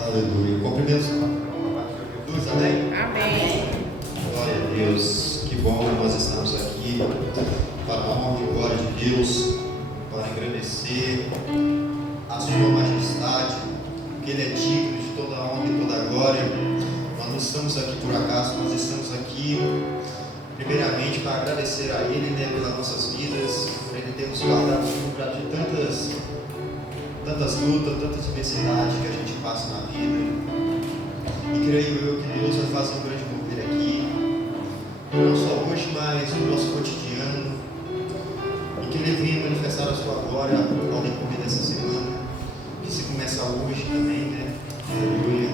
Aleluia. Cumprimento Jesus, amém? Amém. Glória a Deus. Que bom nós estamos aqui para a honra e glória de Deus, para engrandecer a sua majestade, que Ele é digno de toda a honra e toda a glória. Nós não estamos aqui por acaso, nós estamos aqui primeiramente para agradecer a Ele, né, pelas nossas vidas, por Ele ter nos guardado de tantas lutas, tantas adversidades que a gente passa na vida. E creio eu que Deus vai fazer um grande mover aqui, não só hoje, mas no nosso cotidiano, e que Ele venha manifestar a sua glória ao decorrer dessa semana, que se começa hoje também, né? Aleluia.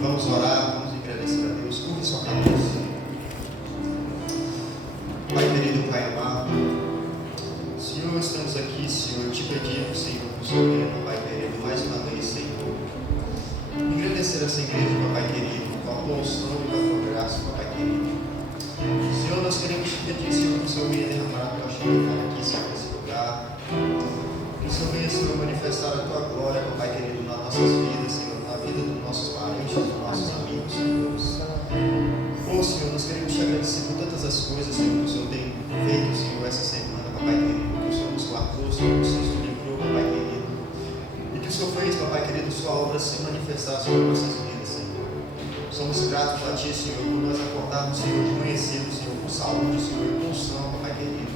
Vamos orar, vamos agradecer a Deus. Curva sua cabeça. Pai querido, Pai amado, Senhor, estamos aqui, Senhor, te pedimos, Senhor, por soberano, Pai querido, mais uma vez, Senhor, engrandecer essa igreja, Pai querido, com a tua unção e com a tua graça, Pai querido. Senhor, nós queremos te pedir, Senhor, que o Senhor venha derramar a tua chuva aqui, Senhor, nesse lugar, que o Senhor venha, Senhor, manifestar a tua glória, Pai querido, nas nossas vidas, Senhor, na vida dos nossos parentes, dos nossos amigos, Senhor. Oh, Senhor, nós queremos te agradecer por tantas as coisas, Senhor, que o Senhor tem feito, Senhor, essa semana, Pai querido, que o Senhor nos guardou, Senhor, que o Senhor nos livrou, Pai querido, e que o Senhor fez, Pai querido, sua obra se manifestar sobre nossas vidas, Senhor. Somos gratos a Ti, Senhor, por nós acordarmos, Senhor, de manhã cedo, Senhor, com saúde, Senhor, e com unção, Pai querido,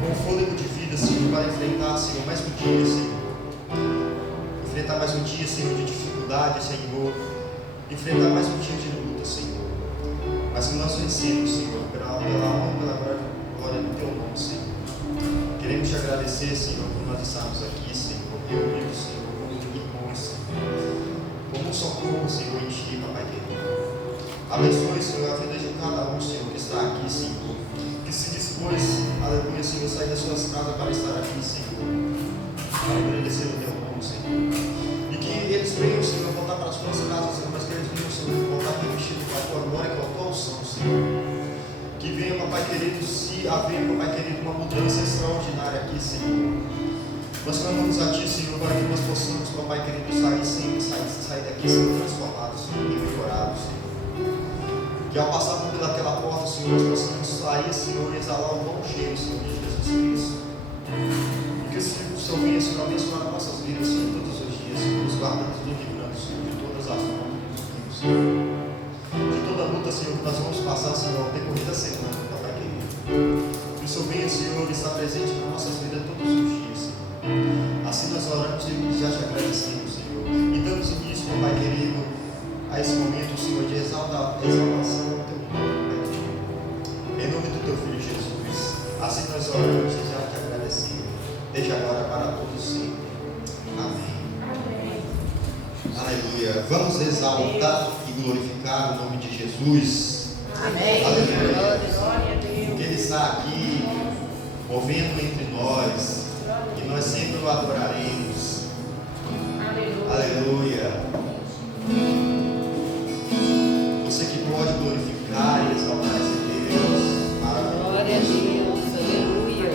com fôlego de vida, Senhor, para enfrentar, Senhor, mais um dia, Senhor, enfrentar mais um dia, Senhor, de dificuldade, Senhor, enfrentar mais um dia de luta, Senhor, mas que nós vencemos, Senhor, pela honra, pela glória do Teu nome, Senhor. Queremos te agradecer, Senhor, por nós estarmos aqui, Senhor, reunidos, Senhor, como irmãos, Senhor, como um só corpo, Senhor, em Ti, Papai querido. Abençoe, Senhor, a vida de cada um, Senhor, que está aqui, Senhor, que se dispôs, aleluia, Senhor, sair das suas casas para estar aqui, Senhor, para agradecer o Teu nome, Senhor, e que eles venham, Senhor, voltar para as suas casas, Senhor, mas que eles venham, Senhor, voltar revestidos com a Tua glória, com a Tua unção, Senhor. Que venha, Papai querido, se haver, Papai querido, uma mudança extraordinária aqui, Senhor. Nós clamamos a Ti, Senhor, para que nós possamos, Papai querido, sair daqui sendo transformados, Senhor, e melhorados, Senhor. Que ao passar por pelaquela porta, Senhor, nós possamos sair, Senhor, e exalar o bom cheiro, Senhor, de Jesus Cristo. E que o Senhor venha, Senhor, abençoar nossas vidas, Senhor, todos os dias, Senhor, nos guardando e nos livrando, Senhor, de todas as mãos do Senhor. De toda a luta, Senhor, que nós vamos passar, Senhor, ao decorrer da semana, Papai querido. Que o Senhor venha, Senhor, e está presente nas nossas vidas todos os dias, Senhor. Assim nós oramos e já te agradecemos, Senhor. E damos início, Papai querido, a esse momento, Senhor, de exaltação ao Teu nome, Pai querido. Em nome do Teu Filho Jesus. Assim nós oramos e já te agradecemos. Desde agora para todos sempre. Amém. Amém. Aleluia. Vamos exaltar e glorificar o nome de Jesus. Amém. Aleluia. Glória a Deus. Porque Ele está aqui, movendo entre nós, e nós sempre o adoraremos. Aleluia. Aleluia. Você que pode glorificar e exaltar esse Deus maravilhoso. Glória a Deus. Aleluia.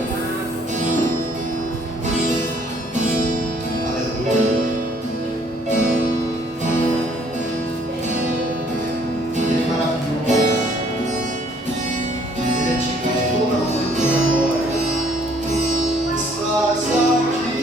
Aleluia. Ele é maravilhoso. Ele é digno de toda a honra e toda a glória. Estás aqui.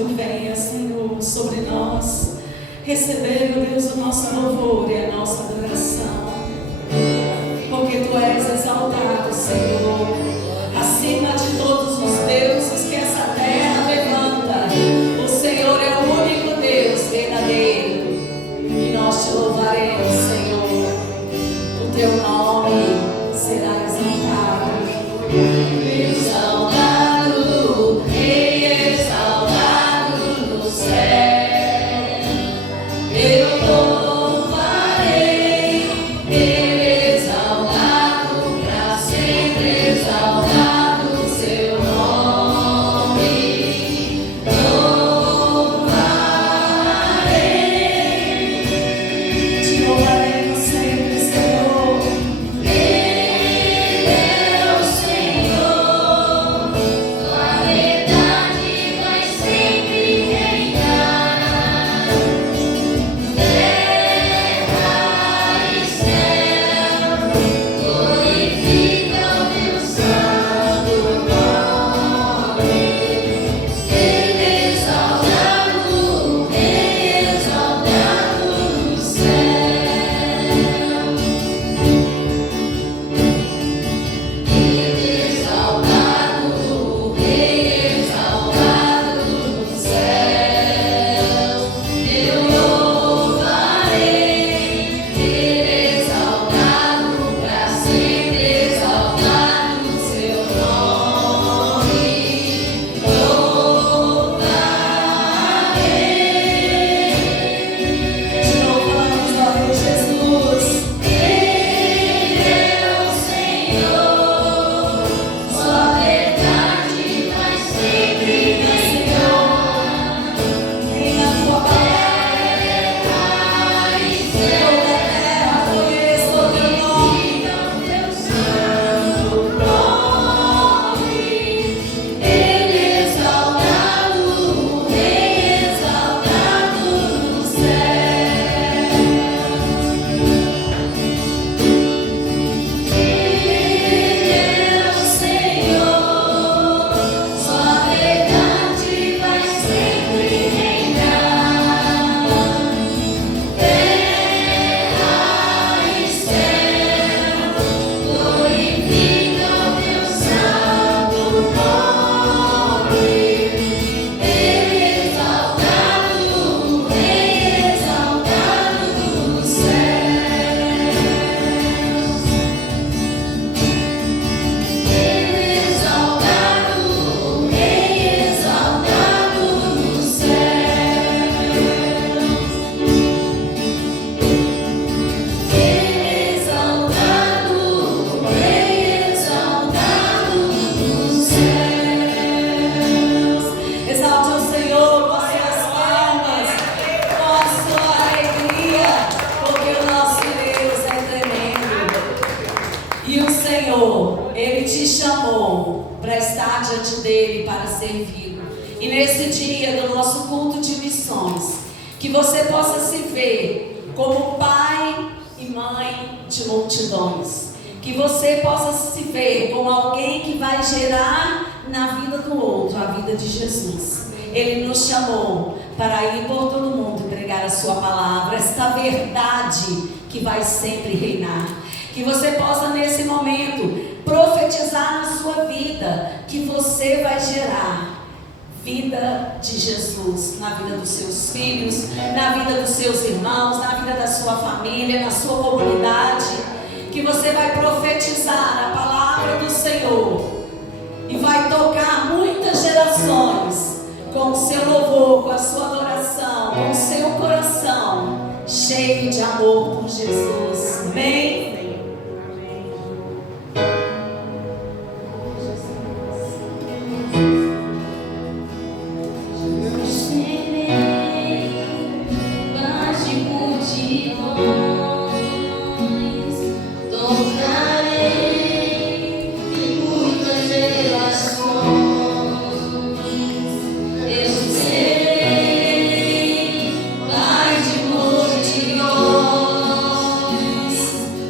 Senhor venha, Senhor, sobre nós, receber, ó Deus, o nosso louvor e a nossa adoração, porque Tu és exaltado, Senhor, acima de todos os deuses que essa terra levanta. O Senhor é o único Deus verdadeiro, e nós Te louvaremos, Senhor. O Teu nome será exaltado. Exaltado, Rei, exaltado no céu. Eu louvarei, exaltado pra sempre, exaltado o Seu nome. Louvarei, Te louvaremos sempre, Senhor. Ele é o Senhor, Tua verdade vai sempre reinar. Terra e céu glorificam Teu santo nome. Ele exaltado, Rei exaltado no céu. Exaltado, Rei exaltado no céu. Eu louvarei, exaltado pra sempre, exaltado o Seu nome. Louvarei. Te louvamos, ó Deus Jesus. Ele é o Senhor, Sua verdade vai sempre reinar. Reina a Tua palavra, e toda a terra conheça o Teu nome. Teu santo nome. Ele exaltado, Rei exaltado no céu. Ele é o Senhor, Sua verdade vai sempre reinar. Terra e céu glorificam Teu santo nome. Ele exaltado, Rei exaltado no céu. Ele exaltado, Rei exaltado no céu. Ele exaltado, Rei exaltado nos céus. Exalte o Senhor com as suas palmas, com a sua alegria, porque o nosso Deus é tremendo. E o Senhor, Ele te chamou para estar diante dEle, para servi-lo. E nesse dia do nosso culto de missões, que você possa se ver como pai e mãe de multidões. Que você possa se ver como alguém que vai gerar na vida do outro a vida de Jesus. Ele nos chamou para ir por todo mundo e pregar a Sua palavra, esta verdade que vai sempre reinar. Que você possa nesse momento profetizar na sua vida que você vai gerar vida de Jesus na vida dos seus filhos, na vida dos seus irmãos, na vida da sua família, na sua comunidade. Que você vai profetizar a palavra do Senhor e vai tocar muitas gerações com o seu louvor, com a sua adoração, com o seu coração cheio de amor por Jesus. Amém?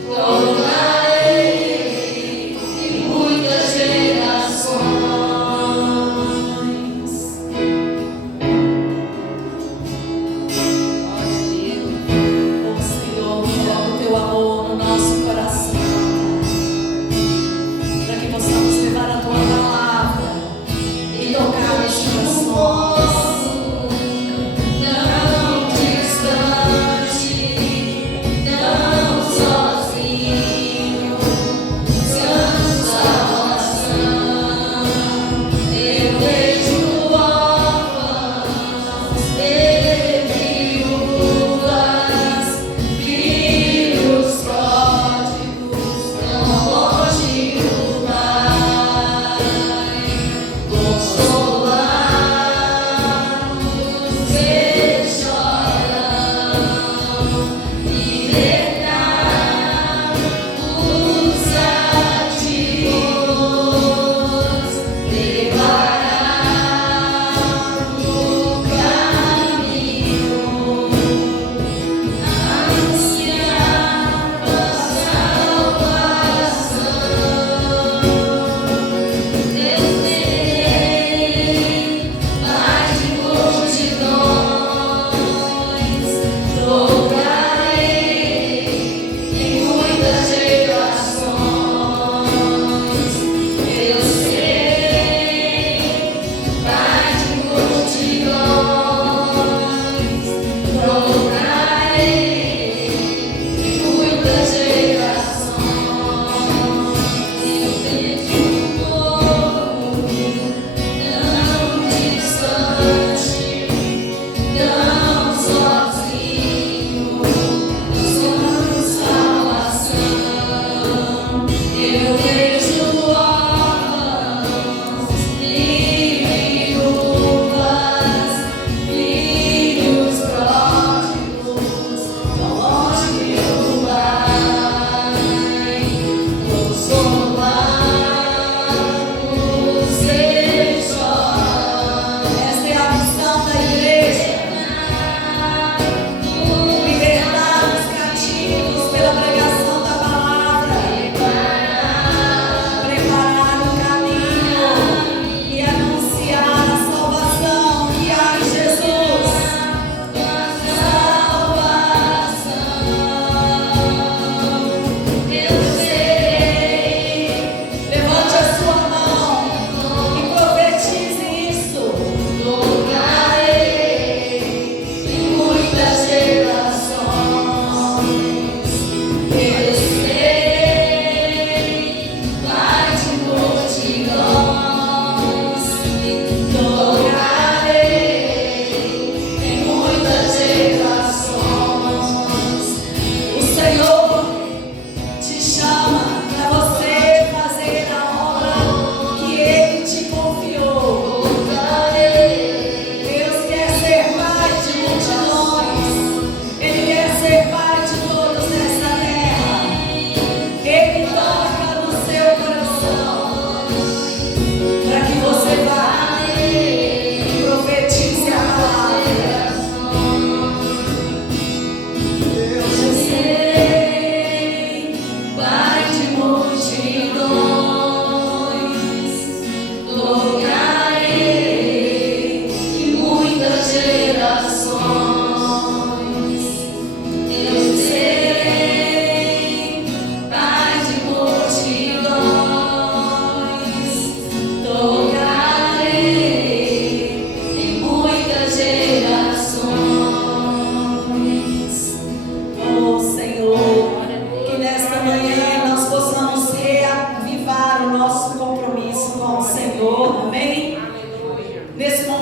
Glória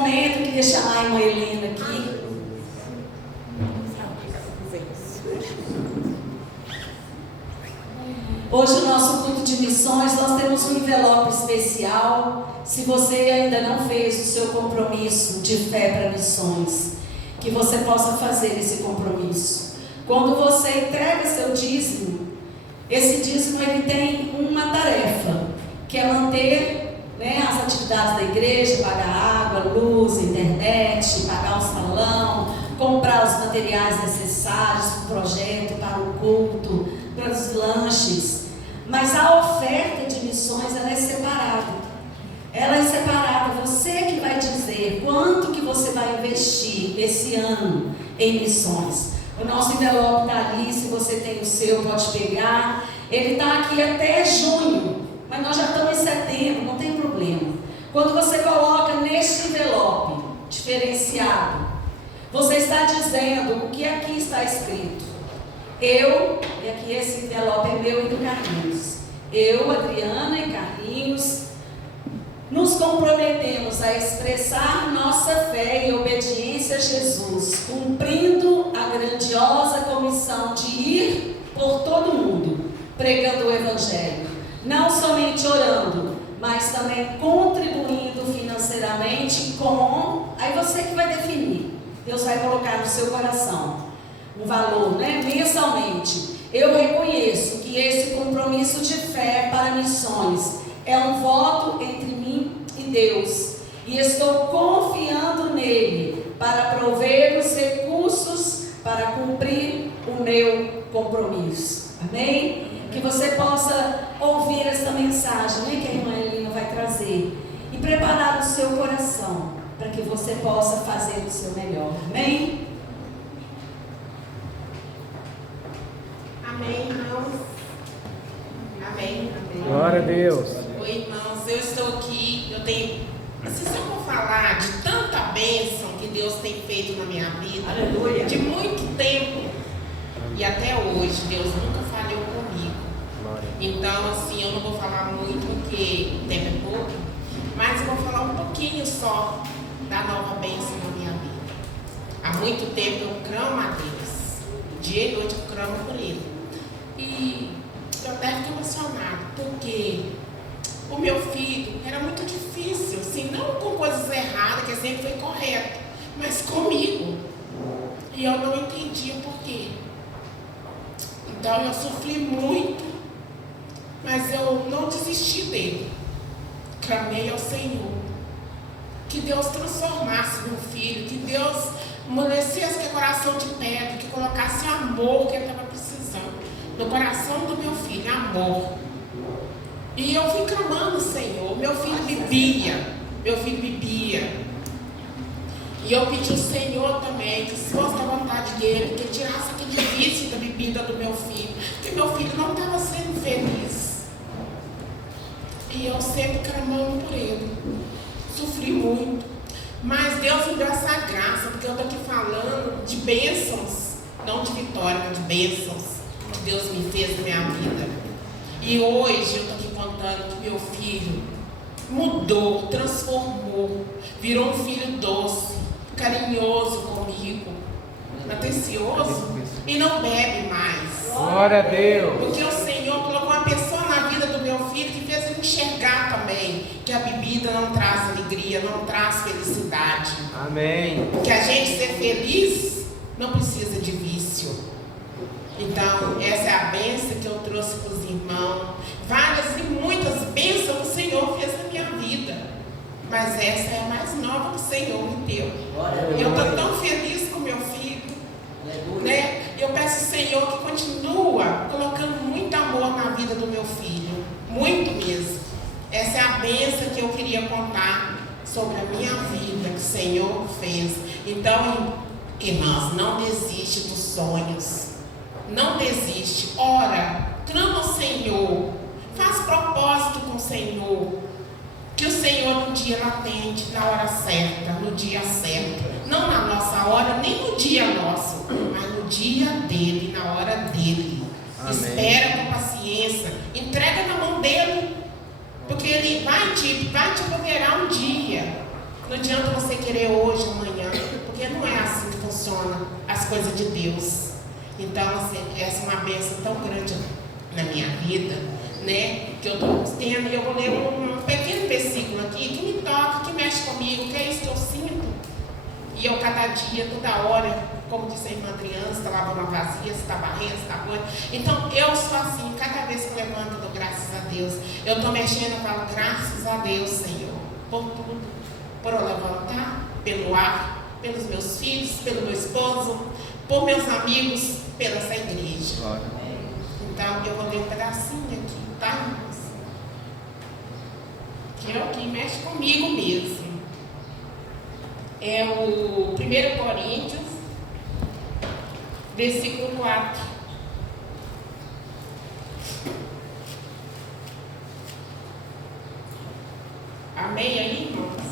momento, eu queria chamar a irmã Helena aqui. Hoje, o nosso culto de missões, nós temos um envelope especial. Se você ainda não fez o seu compromisso de fé para missões, que você possa fazer esse compromisso. Quando você entrega seu dízimo, esse dízimo ele tem uma tarefa, que é manter, né, as atividades da igreja, pagar água, luz, internet, pagar o salão, comprar os materiais necessários para o projeto, para o culto, para os lanches. Mas a oferta de missões, ela é separada. Ela é separada. Você que vai dizer quanto que você vai investir esse ano em missões. O nosso envelope está ali, se você tem o seu, pode pegar. Ele está aqui até junho, mas nós já estamos em setembro, não tem problema. Quando você coloca neste envelope diferenciado, você está dizendo o que aqui está escrito. Eu, e aqui esse envelope é meu e do Carlinhos. Eu, Adriana e Carlinhos, nos comprometemos a expressar nossa fé e obediência a Jesus, cumprindo a grandiosa comissão de ir por todo mundo, pregando o Evangelho, não somente orando, mas também contribuindo financeiramente com... Aí você que vai definir, Deus vai colocar no seu coração um valor, né, mensalmente. Eu reconheço que esse compromisso de fé para missões é um voto entre mim e Deus, e estou confiando nele para prover os recursos para cumprir o meu compromisso. Amém? Que você possa ouvir essa mensagem, né, que a irmã Helena vai trazer, e preparar o seu coração para que você possa fazer o seu melhor. Amém? Amém, irmãos. Amém. Glória a Deus. Oi, irmãos, eu estou aqui. Eu tenho, se eu for falar de tanta bênção que Deus tem feito na minha vida, Aleluia. de muito tempo e até hoje, Deus nunca falhou comigo. Então, assim, eu não vou falar muito porque o tempo é pouco, mas eu vou falar um pouquinho só da nova bênção na minha vida. Há muito tempo eu clamo a Deus, dia e noite eu clamo por Ele. E eu até fico emocionado, porque o meu filho era muito difícil, assim, não com coisas erradas, que sempre foi correto, mas comigo. E eu não entendia o porquê. Então eu sofri muito, mas eu não desisti dele. Clamei ao Senhor, que Deus transformasse meu filho, que Deus amolecesse aquele coração de pedra, que colocasse amor que ele estava precisando no coração do meu filho, amor. E eu fui clamando, Senhor. Meu filho bebia. E eu pedi ao Senhor também que, se fosse da vontade dele, que ele tirasse aquele vício da bebida do meu filho, porque meu filho não estava sendo feliz. E eu sempre clamando por ele. Sofri muito. Mas Deus me deu essa graça, porque eu estou aqui falando de bênçãos, não de vitória, mas de bênçãos que Deus me fez na minha vida. E hoje eu estou aqui contando que meu filho mudou, transformou, virou um filho doce, carinhoso comigo, atencioso e não bebe mais. Glória a Deus. Porque o Senhor colocou uma pessoa na vida do meu filho que fez ele enxergar também que a bebida não traz alegria, não traz felicidade. Amém. Que a gente ser feliz não precisa de vício. Então, essa é a bênção que eu trouxe para os irmãos. Várias e muitas bênçãos que o Senhor fez na minha vida. Mas essa é a mais nova que o Senhor me deu. E eu estou tão feliz com meu filho. Né? Eu peço ao Senhor que continua colocando muito amor na vida do meu filho. Muito mesmo. Essa é a bênção que eu queria contar sobre a minha vida, que o Senhor fez. Então, irmãos, não desiste dos sonhos. Não desiste, ora, clama ao Senhor, faz propósito com o Senhor, que o Senhor no dia atende, na hora certa, no dia certo, não na nossa hora, nem no dia nosso, mas no dia dele, na hora dele. Amém. Espera com paciência, entrega na mão dele, porque ele vai te proverá um dia. Não adianta você querer hoje, amanhã, porque não é assim que funciona as coisas de Deus. Então, assim, essa é uma bênção tão grande na minha vida, né? Que eu estou tendo, e eu vou ler um pequeno versículo aqui que me toca, que mexe comigo, que é isso que eu sinto. E eu, cada dia, toda hora, como disse a irmã Adriana, se está lavando uma vasilha, se está varrendo, se está coisa. Então, eu sou assim, cada vez que eu levanto, eu dou graças a Deus. Eu estou mexendo, eu falo, graças a Deus, Senhor, por tudo. Por eu levantar, pelo ar, pelos meus filhos, pelo meu esposo, por meus amigos, pela essa igreja. Então, eu vou ler um pedacinho aqui, tá, irmãos? Que é o que mexe comigo mesmo. É o 1 Coríntios, versículo 4. Amém aí, irmãos?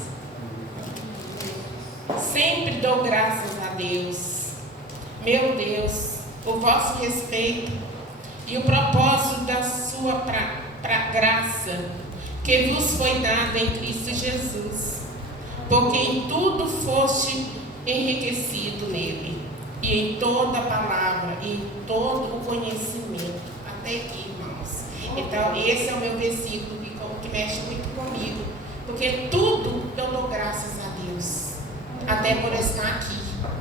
Sempre dou graças a Deus, meu Deus, o vosso respeito e o propósito da sua graça que vos foi dado em Cristo Jesus, porque em tudo foste enriquecido nele, e em toda palavra, e em todo o conhecimento. Até aqui, irmãos. Então, esse é o meu versículo que mexe muito comigo, porque tudo eu dou graças a Deus, até por estar aqui,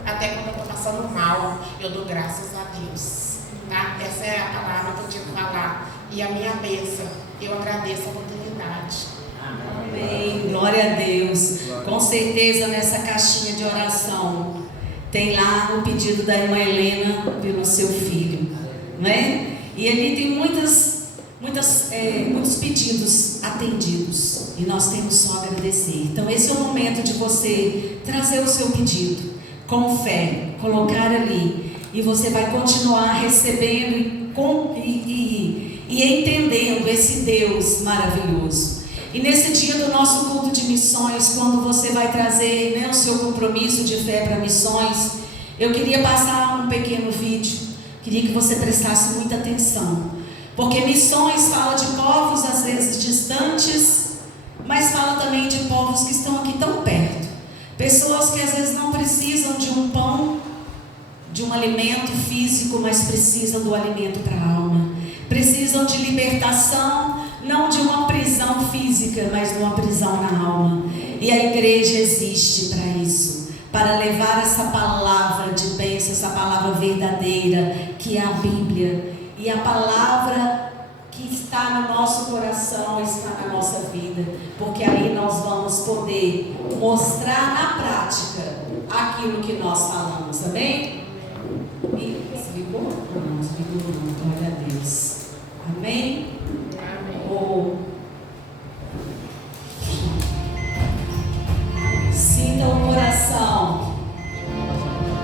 até quando eu estou passando mal, eu dou graças a Deus, tá? Essa é a palavra que eu tinha que falar, e a minha bênção, eu agradeço a oportunidade. Amém, glória a Deus. Com certeza nessa caixinha de oração tem lá o pedido da irmã Helena pelo seu filho, não é? E ali tem muitos pedidos atendidos, e nós temos só a agradecer. Então esse é o momento de você trazer o seu pedido com fé, colocar ali, e você vai continuar recebendo e entendendo esse Deus maravilhoso. E nesse dia do nosso culto de missões, quando você vai trazer, né, o seu compromisso de fé para missões, eu queria passar um pequeno vídeo, queria que você prestasse muita atenção, porque missões fala de povos às vezes distantes, mas fala também de povos que estão aqui tão perto, pessoas que às vezes não precisam de um pão, de um alimento físico, mas precisam do alimento para a alma, precisam de libertação, não de uma prisão física, mas de uma prisão na alma. E a igreja existe para isso, para levar essa palavra de bênção, essa palavra verdadeira, que é a Bíblia. E a palavra que está no nosso coração, está na nossa vida, porque aí nós vamos poder mostrar na prática aquilo que nós falamos, amém? E desligou? Não, desligou não, glória a Deus. Amém? Sinta o coração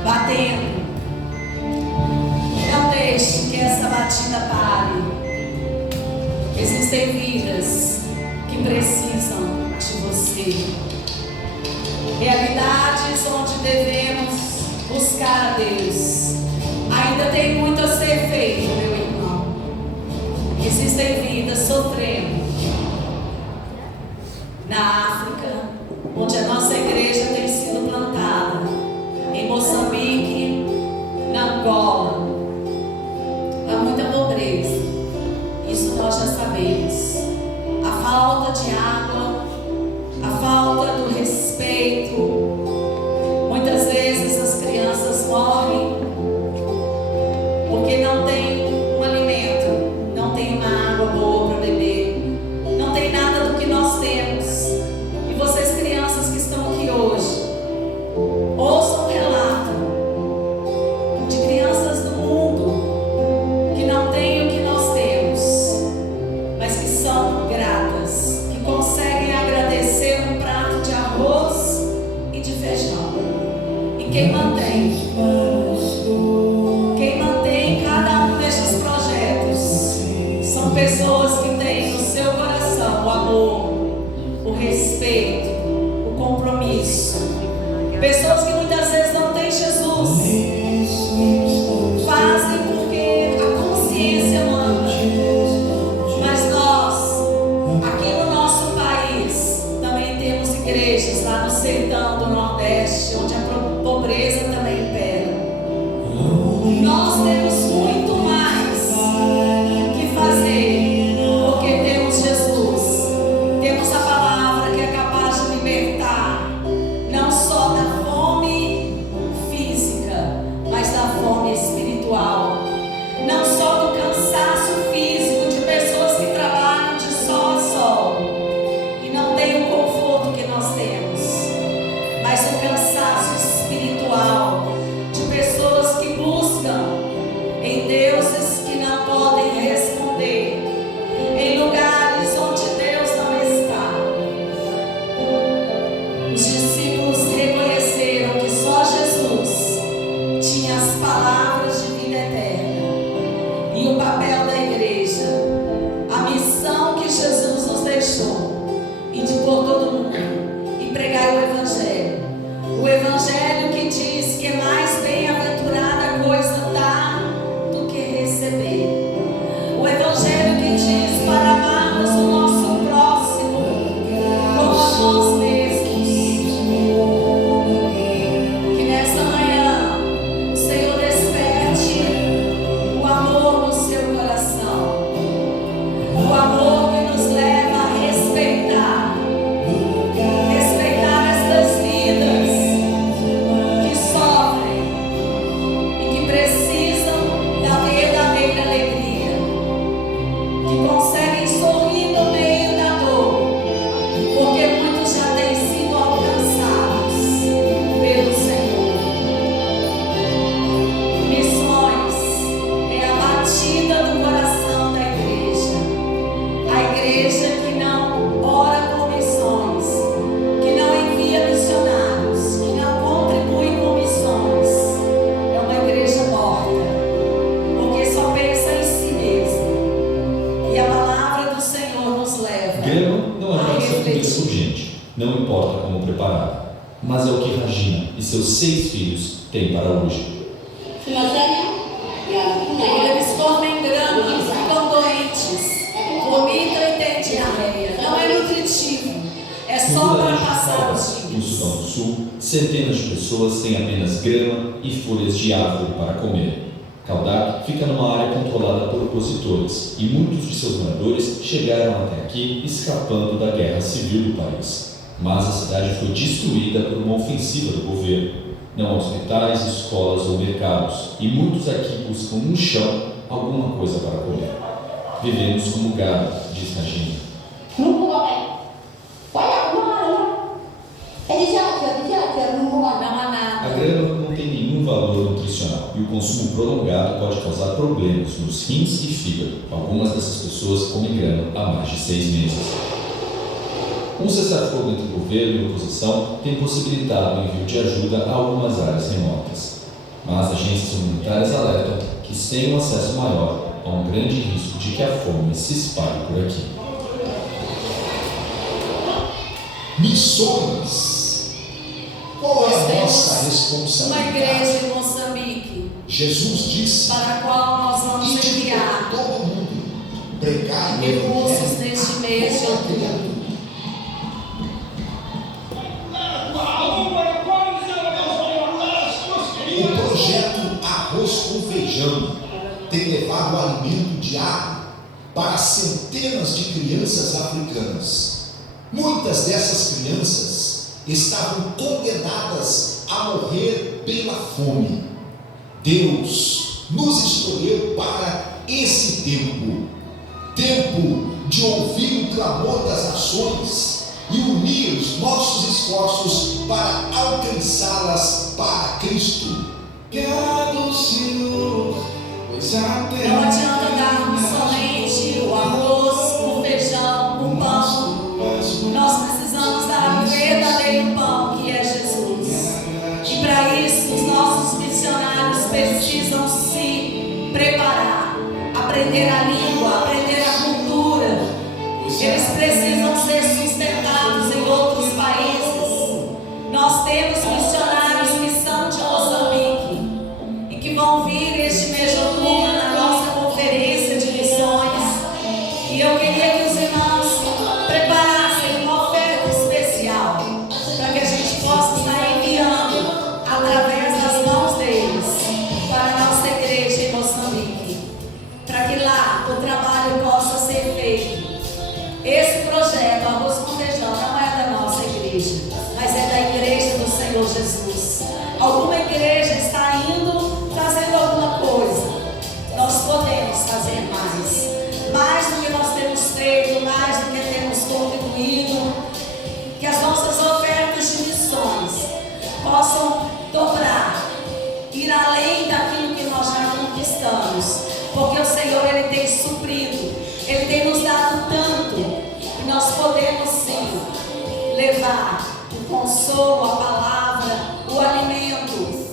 batendo. Não deixe que essa batida pare. Existem vidas que precisam de você, realidades onde devemos buscar a Deus. Ainda tem muito a ser feito, meu irmão. Existem vidas sofrendo na África, onde a nossa igreja tem sido plantada, em Moçambique, na Angola. Há muita pobreza, isso nós já sabemos. A falta de água, a falta do respeito. Muitas vezes as crianças morrem porque não tem um alimento, não tem uma água boa para beber, não tem nada do que nós temos. E vocês, crianças que estão aqui hoje, ouçam um relato de crianças do mundo que não têm o que nós temos, mas que são gratas, que conseguem agradecer um prato de arroz e de feijão. E quem mantém cada um destes projetos são pessoas que têm no seu coração o amor, o respeito, o compromisso. Pessoas que muitas vezes não têm Jesus, fazem porque a consciência manda. Mas nós, aqui no nosso país, também temos igrejas igrejas lá no sertão do Nordeste, onde a pobreza também impera. Nós temos muito mais que fazer, porque temos Jesus. Temos a palavra que é capaz de libertar, não só da fome física, mas da fome espiritual. Não só do cansaço físico de pessoas que trabalham de sol a sol e não têm o conforto que nós temos, mas o cansaço espiritual de pessoas que buscam em deuses que não podem responder, em lugares onde Deus não está. Os discípulos reconheceram que só Jesus tinha as palavras de vida eterna. E o papel da igreja, a missão que Jesus nos deixou, e de por todo mundo e pregar o Evangelho. O Evangelho que diz que é mais bem-aventurada coisa dar do que receber. O Evangelho que diz para amarmos o nosso próximo como a nós mesmos. Que nesta manhã o Senhor desperte o amor no seu coração, o amor que nos leva a respeitar estas vidas que sofrem e que precisam da verdadeira alegria, que conseguem sorrir no meio da dor, porque muitos já têm sido alcançados pelo Senhor. Missões é a batida do coração da igreja. A igreja que não ora por missões, que não envia missionários, que não contribui com missões, é uma igreja morta, porque só pensa em si mesma. E a palavra do Senhor nos leva Grama não é a para ser comida refletir. por gente, não importa como preparada, mas é o que Regina e seus 6 filhos têm para hoje. Eles comem grama, ficam doentes, vomitam e têm diarreia. Não é nutritivo, é só para passar os No dias. Sudão do Sul, centenas de pessoas têm apenas grama e folhas de árvore para comer. Kaldak fica numa área controlada por opositores e muitos de seus moradores chegaram até aqui escapando da guerra civil do país. Mas a cidade foi destruída por uma ofensiva do governo. Não há hospitais, escolas ou mercados e muitos aqui buscam no chão alguma coisa para comer. Vivemos como gado, diz Regina. Não há A nada. grama não tem nenhum valor nutricional e o consumo prolongado pode causar problemas nos rins e fígado. Algumas dessas pessoas comem grama há mais de 6 meses. Um cessar-fogo entre o governo e a oposição tem possibilitado o envio de ajuda a algumas áreas remotas. Mas agências humanitárias alertam que sem um acesso maior, há um grande risco de que a fome se espalhe por aqui. Missões. Qual é a nossa Uma responsabilidade? igreja em Moçambique, Jesus disse: para a qual nós vamos ide por enviar todo mundo, pregai o recursos evangelho neste mês de a toda outubro. criatura. O projeto Arroz com Feijão tem levado alimento diário para centenas de crianças africanas. Muitas dessas crianças estavam condenadas a morrer pela fome. Deus nos escolheu para esse tempo de ouvir o clamor das nações e unir os nossos esforços para alcançá-las para Cristo. Não adianta darmos somente o arroz, o feijão, o pão. Nós precisamos dar o verdadeiro pão, que é Jesus. E para isso, os nossos missionários precisam se preparar, aprender a língua, aprender a cultura. Eles precisam ser sustentados em outros países. Nós temos missionários que são de Moçambique, igreja, mas é da igreja do Senhor Jesus. Alguma igreja está indo, fazendo alguma coisa. Nós podemos fazer mais do que nós temos feito, mais do que temos contribuído. Que as nossas ofertas de missões possam dobrar, ir além daquilo que nós já conquistamos, porque o Senhor, Ele tem suprido, Ele tem nos dado tanto, e nós podemos sim levar o consolo, a palavra, o alimento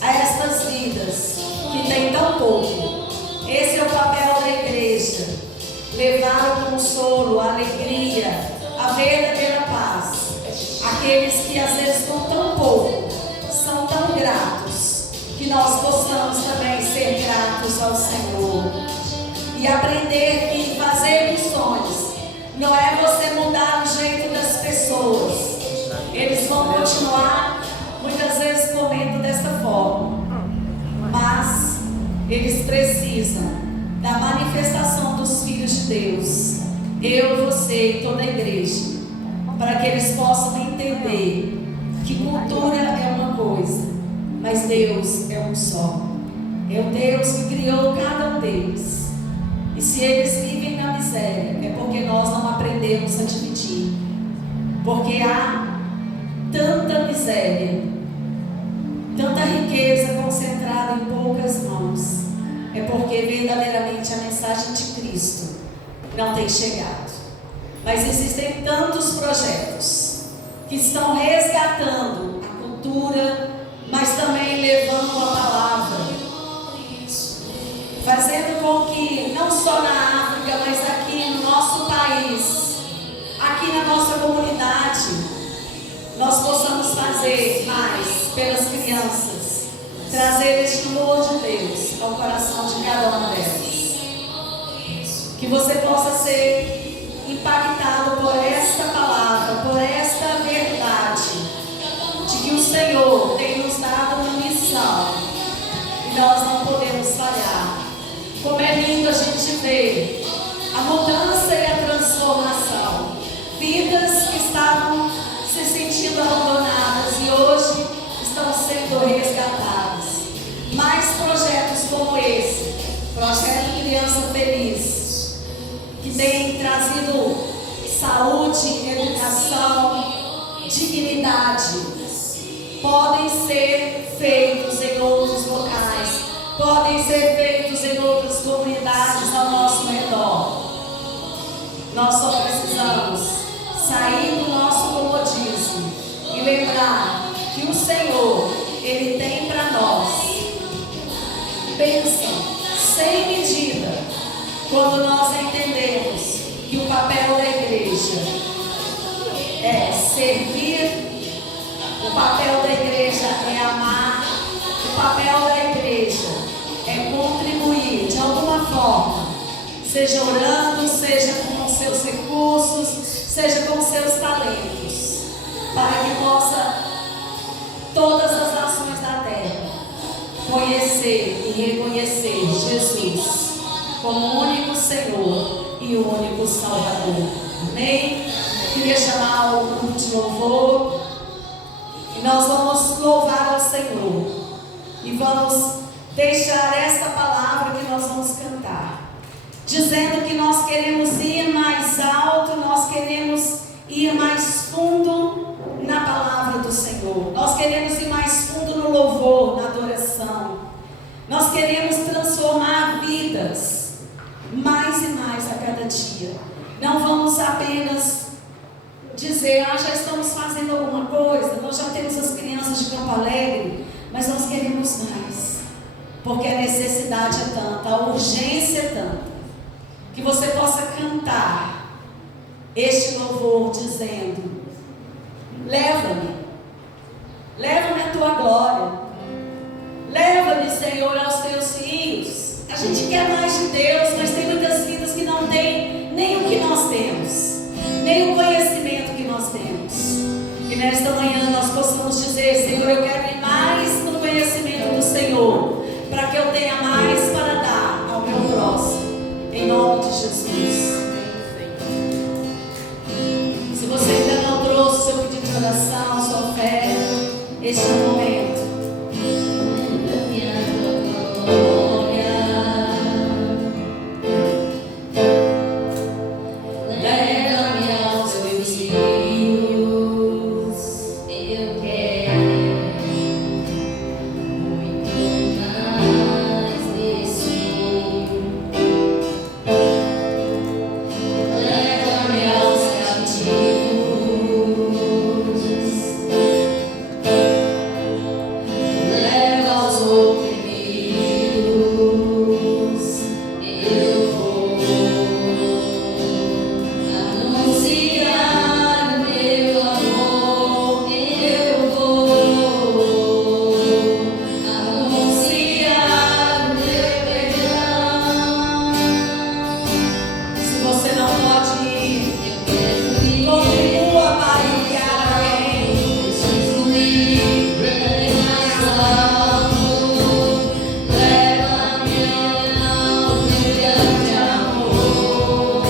a estas vidas que têm tão pouco. Esse é o papel da igreja: levar o consolo, a alegria, a verdadeira paz. Aqueles que às vezes com tão pouco são tão gratos, que nós possamos também ser gratos ao Senhor e aprender que fazer missões não é você mudar o jeito das pessoas. Eles vão continuar muitas vezes comendo desta forma, mas eles precisam da manifestação dos filhos de Deus, eu, você e toda a igreja, para que eles possam entender que cultura é uma coisa, mas Deus é um só. É o Deus que criou cada um deles. E se eles vivem na miséria, é porque nós não aprendemos a dividir. Porque há tanta miséria, tanta riqueza concentrada em poucas mãos. É porque verdadeiramente a mensagem de Cristo não tem chegado. Mas existem tantos projetos que estão resgatando a cultura, mas também levando a palavra, fazendo com que não só na África, mas aqui no nosso país, aqui na nossa comunidade, nós possamos fazer mais pelas crianças, trazer este amor de Deus ao coração de cada uma delas. Que você possa ser impactado por esta palavra, por esta verdade, de que o Senhor tem nos dado uma missão e nós não podemos falhar. Como é lindo a gente ver a mudança e a transformação. Vidas que estavam se sentindo abandonadas e hoje estão sendo resgatadas. Mais projetos como esse, Projeto Criança Feliz, que tem trazido saúde, educação, dignidade, podem ser feitos em outros locais, podem ser feitos em outras comunidades ao nosso redor. Nós só precisamos sair do nosso comodismo e lembrar que o Senhor, Ele tem para nós bênção sem medida, quando nós entendemos que o papel da igreja é servir, o papel da igreja é amar, o papel da igreja é contribuir de alguma forma, seja orando, seja com os seus recursos, seja com os seus talentos, para que possa todas as nações da terra conhecer e reconhecer Jesus como o único Senhor e o único Salvador. Amém? Queria chamar o grupo de louvor e nós vamos louvar ao Senhor e vamos deixar esta palavra que nós vamos cantar, dizendo que nós queremos ir mais alto, nós queremos ir mais fundo na palavra do Senhor, nós queremos ir mais fundo no louvor, na adoração, nós queremos transformar vidas mais e mais a cada dia. Não vamos apenas dizer, já estamos fazendo alguma coisa, nós já temos as crianças de Campo Alegre, mas nós queremos mais, porque a necessidade é tanta, a urgência é tanta, que você possa cantar este louvor dizendo: leva-me à tua glória, leva-me, Senhor, aos teus rios. A gente quer mais de Deus, mas tem muitas vidas que não têm nem o que nós temos, nem o conhecimento que nós temos. Que nesta manhã nós possamos dizer: Senhor, eu quero ir mais no conhecimento do Senhor, para que eu tenha mais para dar ao meu próximo, em nome de Jesus. Se você ainda não trouxe o seu pedido coração, a sua fé. Este é o momento. Leva-me a tua glória. Leva-me aos teus rios. Eu quero muito mais disso. Leva-me aos cativos. Leva aos oprimidos. Eu vou anunciar o teu amor. Eu vou anunciar o teu perdão. Se você não pode ir, contribua para enviar alguém. Preciso ir bem mais alto. Leva-me ao teu grande amor.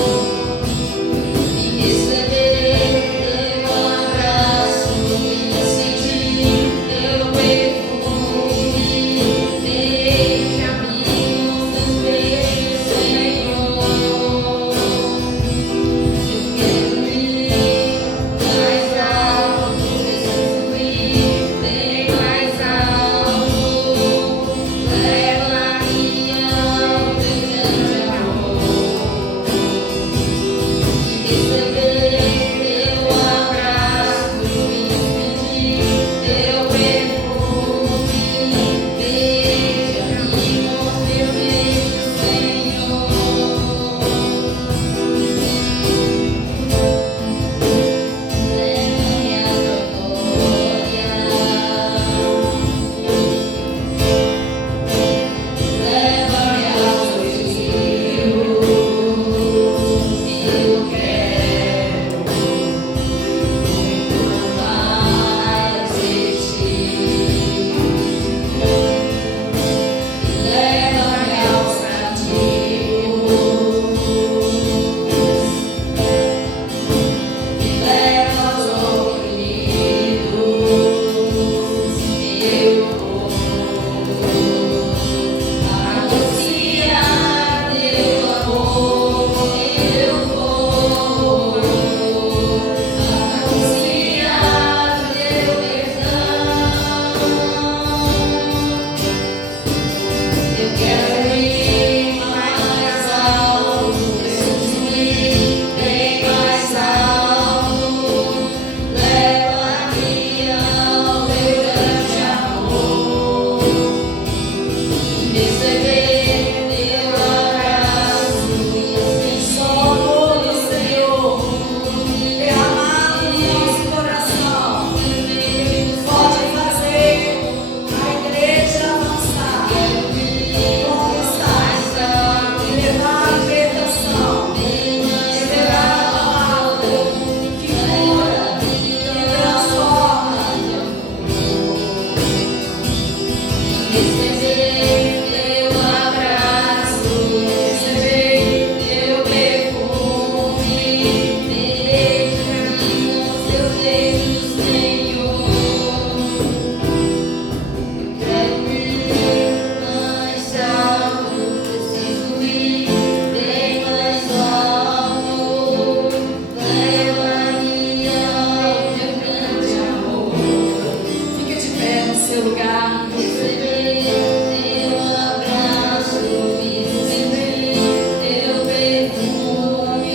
E receber teu abraço e sentir teu perfume. Deixa-me nos teus beijos, Senhor. Eu quero ir mais alto, preciso ir bem mais alto. Leva-me ao teu grande amor. E receber teu abraço e sentir teu perfume. Deixa-me nos teus beijos, Senhor. Leva-me a tua glória. Leva-me aos teus rios. Eu quero muito mais de ti. Leva-me aos cativos. Leva aos oprimidos. Eu vou anunciar teu amor. Eu vou anunciar teu perdão. Eu quero ir mais alto, preciso ir bem mais alto. Leva-me ao teu grande amor. E receber teu abraço e sentir só o amor do Senhor derramado no nosso coração. Pode fazer a igreja avançar, conquistar e levar a libertação, liberar a palavra que cura, que transforma. Receber teu abraço, receber teu perfume. Deixa-me nos teus beijos, Senhor. Quero ir mais alto, preciso ir bem mais alto. Leva-me ao teu grande amor. Fica de pé no seu lugar. Receber teu abraço e sentir teu perfume.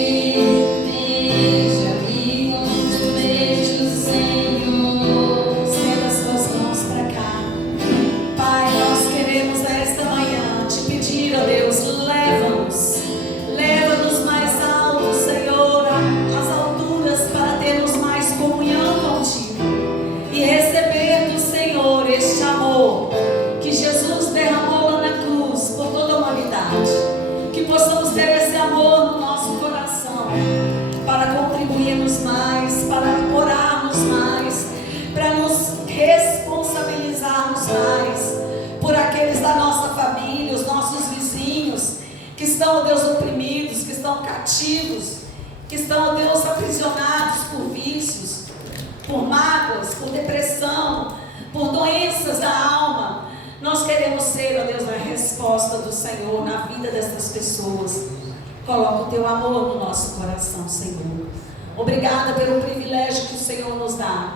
Deixa-me nos teus beijos, Senhor. Estenda suas mãos para cá. Pai, nós queremos esta manhã te pedir, ó Deus, leva-nos mais alto, Senhor, às alturas, para termos mais comunhão contigo e receber do Senhor este amor que Jesus derramou lá na cruz por toda a humanidade. Que possamos ter esse amor no nosso coração para contribuirmos mais, para orarmos mais, para nos responsabilizarmos mais por aqueles da nossa família, os nossos vizinhos que estão, ó Deus, oprimidos, que estão cativos, que estão, ó Deus, aprisionados por vícios. por mágoas, por depressão, por doenças da alma. Nós queremos ser, ó Deus, a resposta do Senhor na vida dessas pessoas. Coloca o teu amor no nosso coração, Senhor. Obrigada pelo privilégio que o Senhor nos dá,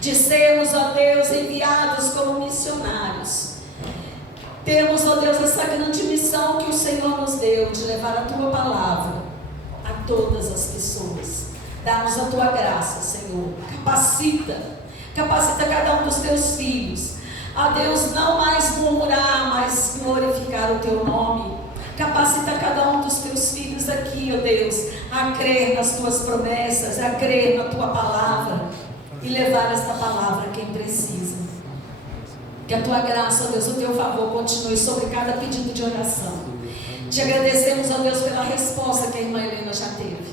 de sermos, ó Deus, enviados como missionários. Temos, ó Deus, essa grande missão que o Senhor nos deu, de levar a tua palavra a todas as pessoas. Dá-nos a tua graça, Senhor. Capacita cada um dos teus filhos a Deus não mais murmurar, mas glorificar o teu nome. Capacita cada um dos teus filhos aqui, ó Deus, a crer nas tuas promessas, a crer na tua palavra e levar esta palavra a quem precisa. Que a tua graça, ó Deus, o teu favor continue sobre cada pedido de oração. Te agradecemos, ó Deus, pela resposta que a irmã Helena já teve.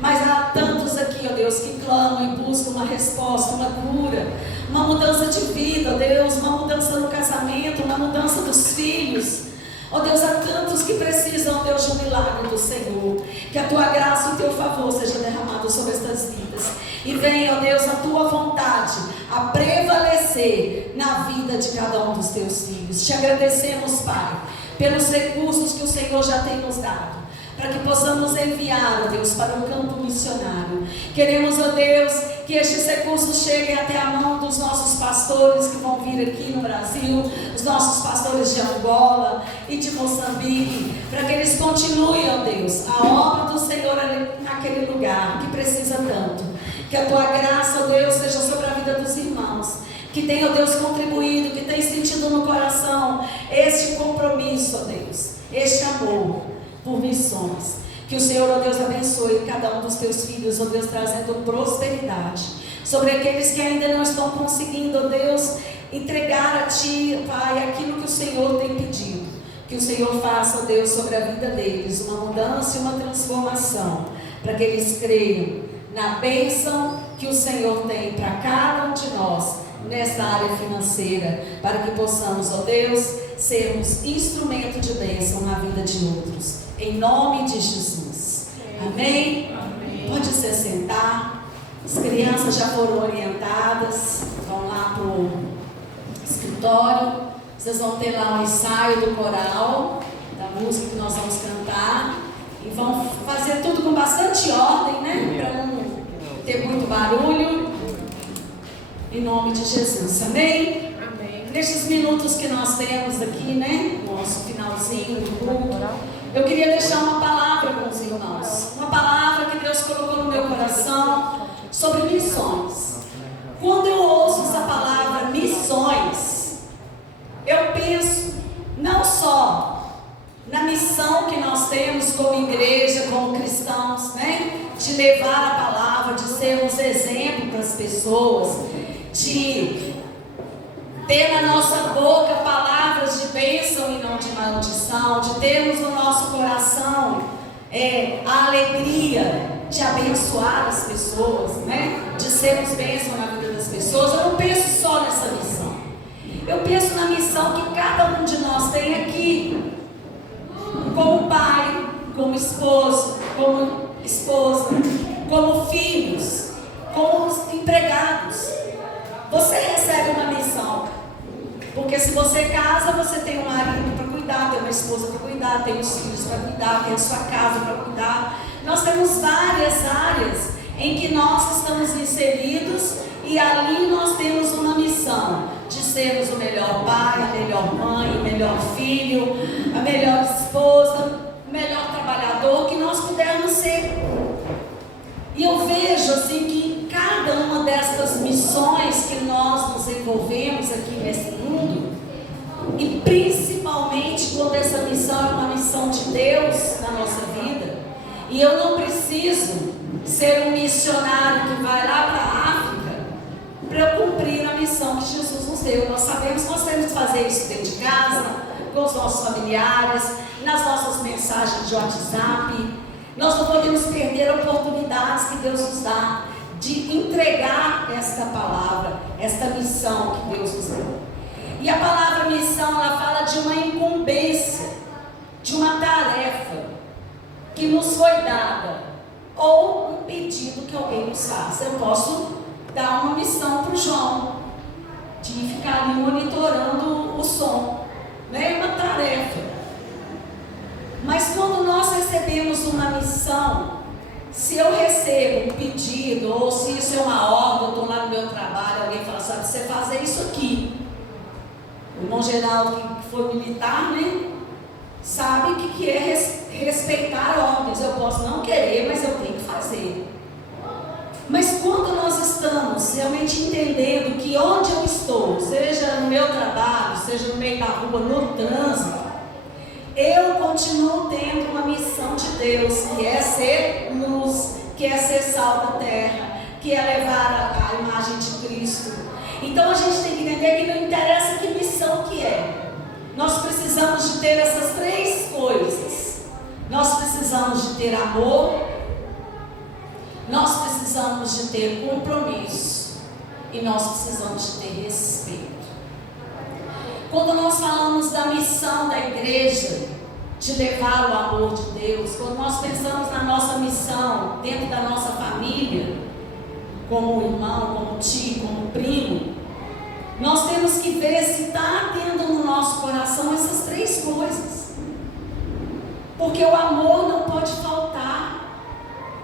Mas há tantos aqui, ó Deus, que clamam e buscam uma resposta, uma cura, uma mudança de vida, ó Deus, uma mudança no casamento, uma mudança dos filhos. Ó Deus, há tantos que precisam, ó Deus, de um milagre do Senhor. Que a tua graça e o teu favor seja derramado sobre estas vidas. E venha, ó Deus, a tua vontade a prevalecer na vida de cada um dos teus filhos. Te agradecemos, Pai, pelos recursos que o Senhor já tem nos dado, para que possamos enviar, ó Deus, para o campo missionário. Queremos, ó Deus, que estes recursos cheguem até a mão dos nossos pastores que vão vir aqui no Brasil, os nossos pastores de Angola e de Moçambique, para que eles continuem, ó Deus, a obra do Senhor ali naquele lugar que precisa tanto. Que a tua graça, ó Deus, seja sobre a vida dos irmãos, que tem, ó Deus, contribuído, que tem sentido no coração este compromisso, ó Deus, este amor por missões. Que o Senhor, ó Deus, abençoe cada um dos teus filhos, ó Deus, trazendo prosperidade sobre aqueles que ainda não estão conseguindo, ó Deus, entregar a Ti, Pai, aquilo que o Senhor tem pedido. Que o Senhor faça, ó Deus, sobre a vida deles uma mudança e uma transformação, para que eles creiam na bênção que o Senhor tem para cada um de nós nessa área financeira, para que possamos, ó Deus, sermos instrumento de bênção na vida de outros. Em nome de Jesus. Amém? Amém. Pode se sentar. As crianças já foram orientadas. Vão lá para o escritório. Vocês vão ter lá um ensaio do coral, da música que nós vamos cantar. E vão fazer tudo com bastante ordem, né? Para não ter muito barulho. Em nome de Jesus. Amém? Amém. Nestes minutos que nós temos aqui, né? Nosso finalzinho do culto, eu queria deixar uma palavra com os irmãos. Uma palavra que Deus colocou no meu coração sobre missões. Quando eu ouço essa palavra missões, eu penso não só na missão que nós temos como igreja, como cristãos, né? De levar a palavra, de sermos exemplo para as pessoas, de ter na nossa boca palavras de bênção e não de maldição, de termos no nosso coração a alegria de abençoar as pessoas, né? De sermos bênção na vida das pessoas. Eu não penso só nessa missão. Eu penso na missão que cada um de nós tem aqui, como pai, como esposo, como esposa, como filhos, como empregados. Você recebe uma missão. Porque se você casa, você tem um marido para cuidar, tem uma esposa para cuidar, tem os filhos para cuidar, tem a sua casa para cuidar. Nós temos várias áreas em que nós estamos inseridos e ali nós temos uma missão de sermos o melhor pai, a melhor mãe, o melhor filho, a melhor esposa, o melhor trabalhador que nós pudermos ser. E eu vejo assim que em cada uma destas missões que nós nos envolvemos aqui nesse mundo, e principalmente quando essa missão é uma missão de Deus na nossa vida, e eu não preciso ser um missionário que vai lá para a África para eu cumprir a missão que Jesus nos deu. Nós sabemos que nós temos que fazer isso dentro de casa, com os nossos familiares, nas nossas mensagens de WhatsApp. Nós não podemos perder oportunidades que Deus nos dá de entregar esta palavra, esta missão que Deus nos deu. E a palavra missão, ela fala de uma incumbência, de uma tarefa que nos foi dada, ou um pedido que alguém nos faça. Eu posso dar uma missão para o João, de ficar ali monitorando o som, né? É uma tarefa. Mas quando nós recebemos uma missão, se eu recebo um pedido, ou se isso é uma ordem, eu estou lá no meu trabalho, alguém fala, sabe, você fazer isso aqui. O irmão Geraldo, que foi militar, né, sabe o que é respeitar ordens. Eu posso não querer, mas eu tenho que fazer. Mas quando nós estamos realmente entendendo que onde eu estou, seja no meu trabalho, seja no meio da rua, no trânsito, eu continuo tendo uma missão de Deus, que é ser luz, que é ser sal da terra, que é levar a imagem de Cristo. Então a gente tem que entender que não interessa que missão que é. Nós precisamos de ter essas três coisas. Nós precisamos de ter amor, nós precisamos de ter compromisso e nós precisamos de ter respeito. Quando nós falamos da missão da igreja, de levar o amor de Deus, quando nós pensamos na nossa missão dentro da nossa família, como irmão, como tio, como primo, nós temos que ver se está tendo no nosso coração essas três coisas. Porque o amor não pode faltar.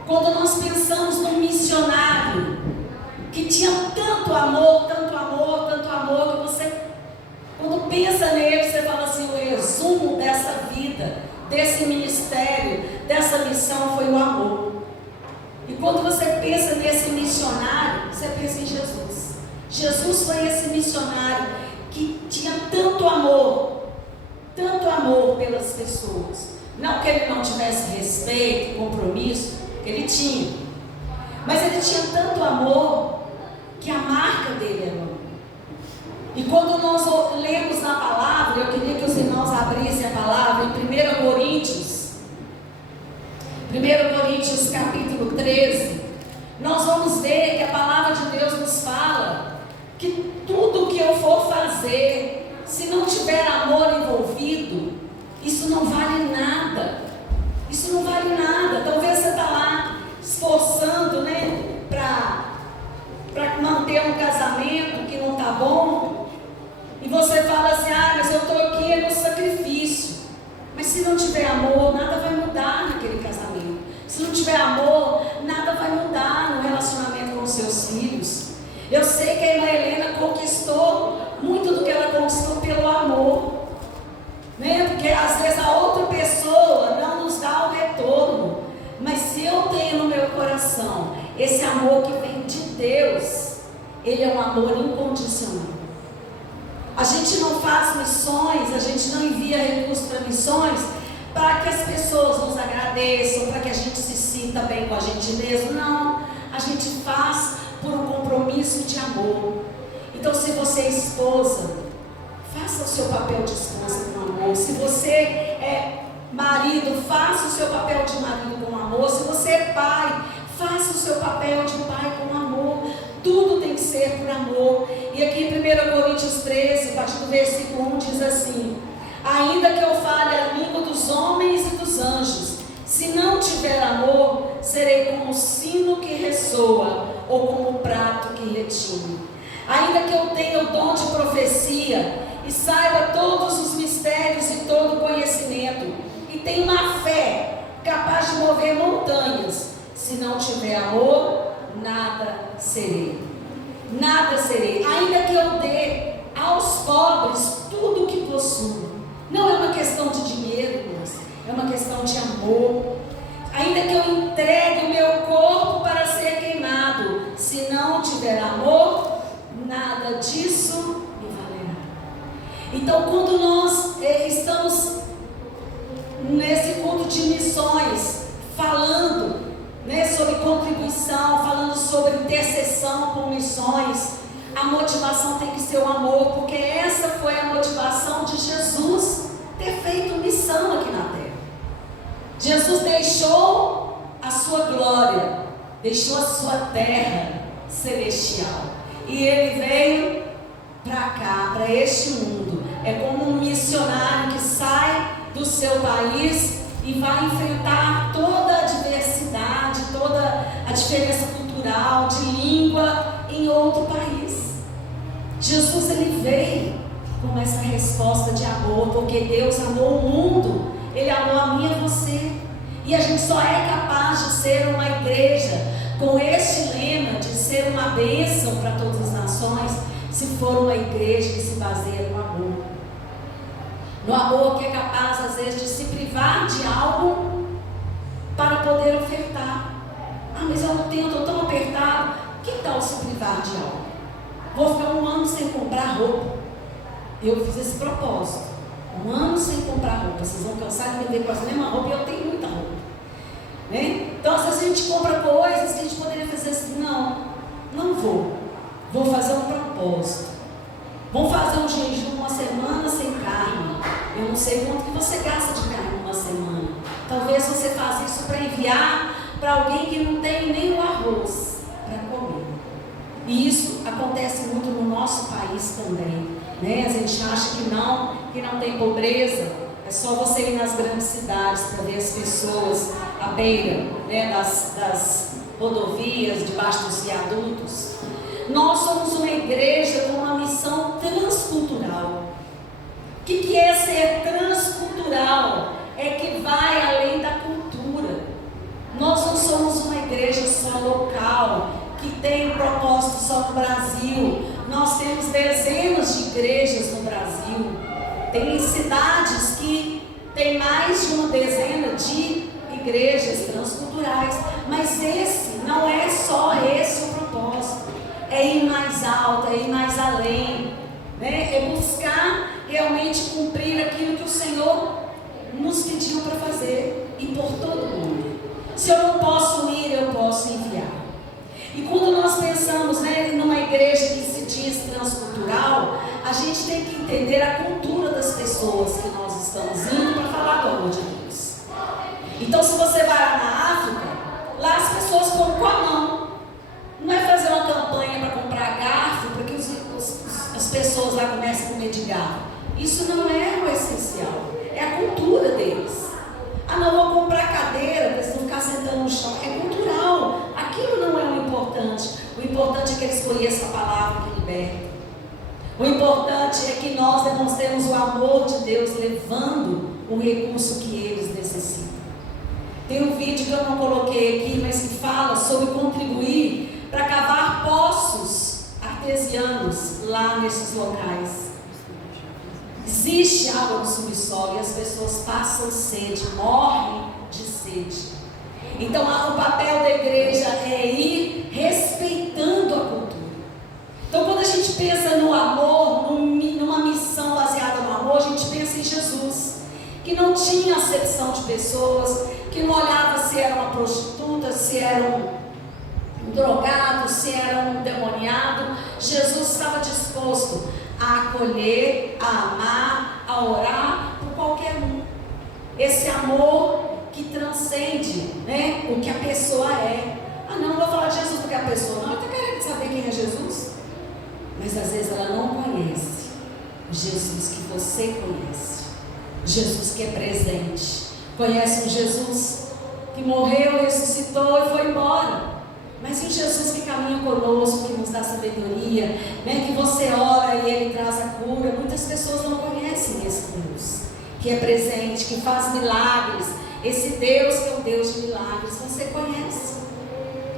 Quando nós pensamos num missionário que tinha tanto amor, que você, quando pensa nele, você fala assim, o resumo dessa vida, desse ministério, dessa missão foi o amor. E quando você pensa nesse missionário, você pensa em Jesus. Jesus foi esse missionário que tinha tanto amor pelas pessoas. Não que ele não tivesse respeito, compromisso, ele tinha. Mas ele tinha tanto amor que a marca dele era o amor. E quando nós lemos na palavra, eu queria que os irmãos abrissem a palavra em 1 Coríntios capítulo 13, nós vamos ver que a palavra de Deus nos fala que tudo que eu for fazer, se não tiver amor envolvido, isso não vale nada. Isso não vale nada. Talvez você está lá esforçando, né, para manter um casamento que não está bom, e você fala assim, mas eu estou aqui no sacrifício. Mas se não tiver amor, nada vai mudar naquele casamento. Se não tiver amor, nada vai mudar no relacionamento com os seus filhos. Eu sei que a irmã Helena conquistou muito do que ela conquistou pelo amor, né? Porque às vezes a outra pessoa não nos dá o retorno. Mas se eu tenho no meu coração esse amor que vem de Deus, ele é um amor incondicional. A gente não faz missões, a gente não envia recursos para missões para que as pessoas nos agradeçam, para que a gente se sinta bem com a gente mesmo. Não, a gente faz por um compromisso de amor. Então, se você é esposa, faça o seu papel de esposa com amor. Se você é marido, faça o seu papel de marido com amor. Se você é pai, faça o seu papel de pai com amor. Tudo tem que ser por amor. E aqui em 1 Coríntios 13, a partir do versículo 1, diz assim: ainda que eu fale a língua dos homens e dos anjos, se não tiver amor, serei como o sino que ressoa, ou como o prato que retine. Ainda que eu tenha o dom de profecia, e saiba todos os mistérios e todo o conhecimento, e tenha uma fé capaz de mover montanhas, se não tiver amor, nada serei. Nada serei. Ainda que eu dê aos pobres tudo o que possuo. Não é uma questão de dinheiro, irmãos, é uma questão de amor. Ainda que eu entregue o meu corpo para ser queimado, se não tiver amor, nada disso me valerá. Então, quando nós estamos nesse culto de missões, falando, né, sobre contribuição, falando sobre intercessão por missões, a motivação tem que ser o amor, porque essa foi a motivação de Jesus ter feito missão aqui na terra. Jesus deixou a sua glória, deixou a sua terra celestial, e ele veio para cá, para este mundo. É como um missionário que sai do seu país e vai enfrentar toda a diversidade, toda a diferença cultural, de língua, em em outro país. Jesus, ele veio com essa resposta de amor, porque Deus amou o mundo, ele amou a mim e a você. E a gente só é capaz de ser uma igreja com este lema de ser uma bênção para todas as nações, se for uma igreja que se baseia no amor. No amor que é capaz, às vezes, de se privar de algo para poder ofertar. Ah, mas eu não tenho, estou tão apertado. Que tal se privar de algo? Vou ficar 1 ano sem comprar roupa. Eu fiz esse propósito. 1 ano sem comprar roupa. Vocês vão cansar de me ver com a mesma roupa e eu tenho muita roupa. Né? Então, às vezes a gente compra coisas que a gente poderia fazer assim. Não vou. Vou fazer um propósito. Vamos fazer um jejum 1 semana sem carne. Eu não sei quanto que você gasta de carne 1 semana. Talvez você faça isso para enviar para alguém que não tem nem o arroz para comer. E isso acontece muito no nosso país também, né? A gente acha que não tem pobreza. É só você ir nas grandes cidades para ver as pessoas à beira, né, das rodovias, debaixo dos viadutos. Nós somos uma igreja com uma missão transcultural. O que é ser transcultural? É que vai além da cultura. Nós não somos uma igreja só local, que tem um propósito só no Brasil. Nós temos dezenas de igrejas no Brasil. Tem cidades que tem mais de uma dezena de igrejas transculturais. Mas esse não é só esse o propósito. É ir mais alto, é ir mais além, né? É buscar realmente cumprir aquilo que o Senhor nos pediu para fazer, e por todo mundo. Se eu não posso ir, eu posso enviar. E quando nós pensamos, né, numa igreja que se diz transcultural, a gente tem que entender a cultura das pessoas que nós estamos indo para falar do amor de Deus. Então, se você vai lá na África, lá as pessoas comem com a mão. Não é fazer uma campanha para comprar garfo, para que as pessoas lá comecem a comer de garfo. Isso não é o essencial, é a cultura deles. Ah, não, vou comprar cadeira para eles não ficar sentando no chão. É cultural, aquilo não é o importante. O importante é que eles conheçam a palavra que liberta. O importante é que nós demonstremos o amor de Deus levando o recurso que eles necessitam. Tem um vídeo que eu não coloquei aqui, mas que fala sobre contribuir para cavar poços artesianos lá nesses locais. Existe água no subsolo e as pessoas passam sede, morrem de sede. Então o papel da igreja é ir respeitando a cultura. Então quando a gente pensa no amor, numa missão baseada no amor, a gente pensa em Jesus, que não tinha acepção de pessoas, que não olhava se era uma prostituta, se era um drogado, se era um demoniado. Jesus estava disposto a acolher, a amar, a orar por qualquer um. Esse amor que transcende, né, o que a pessoa é. Ah, não vou falar de Jesus porque a pessoa não está querendo saber quem é Jesus. Mas às vezes ela não conhece o Jesus que você conhece. Jesus que é presente. Conhece um Jesus que morreu, ressuscitou e foi embora. Mas e o Jesus que caminha conosco, que nos dá sabedoria, né? Que você ora e Ele traz a cura. Muitas pessoas não conhecem esse Deus, que é presente, que faz milagres. Esse Deus que é um Deus de milagres, você conhece.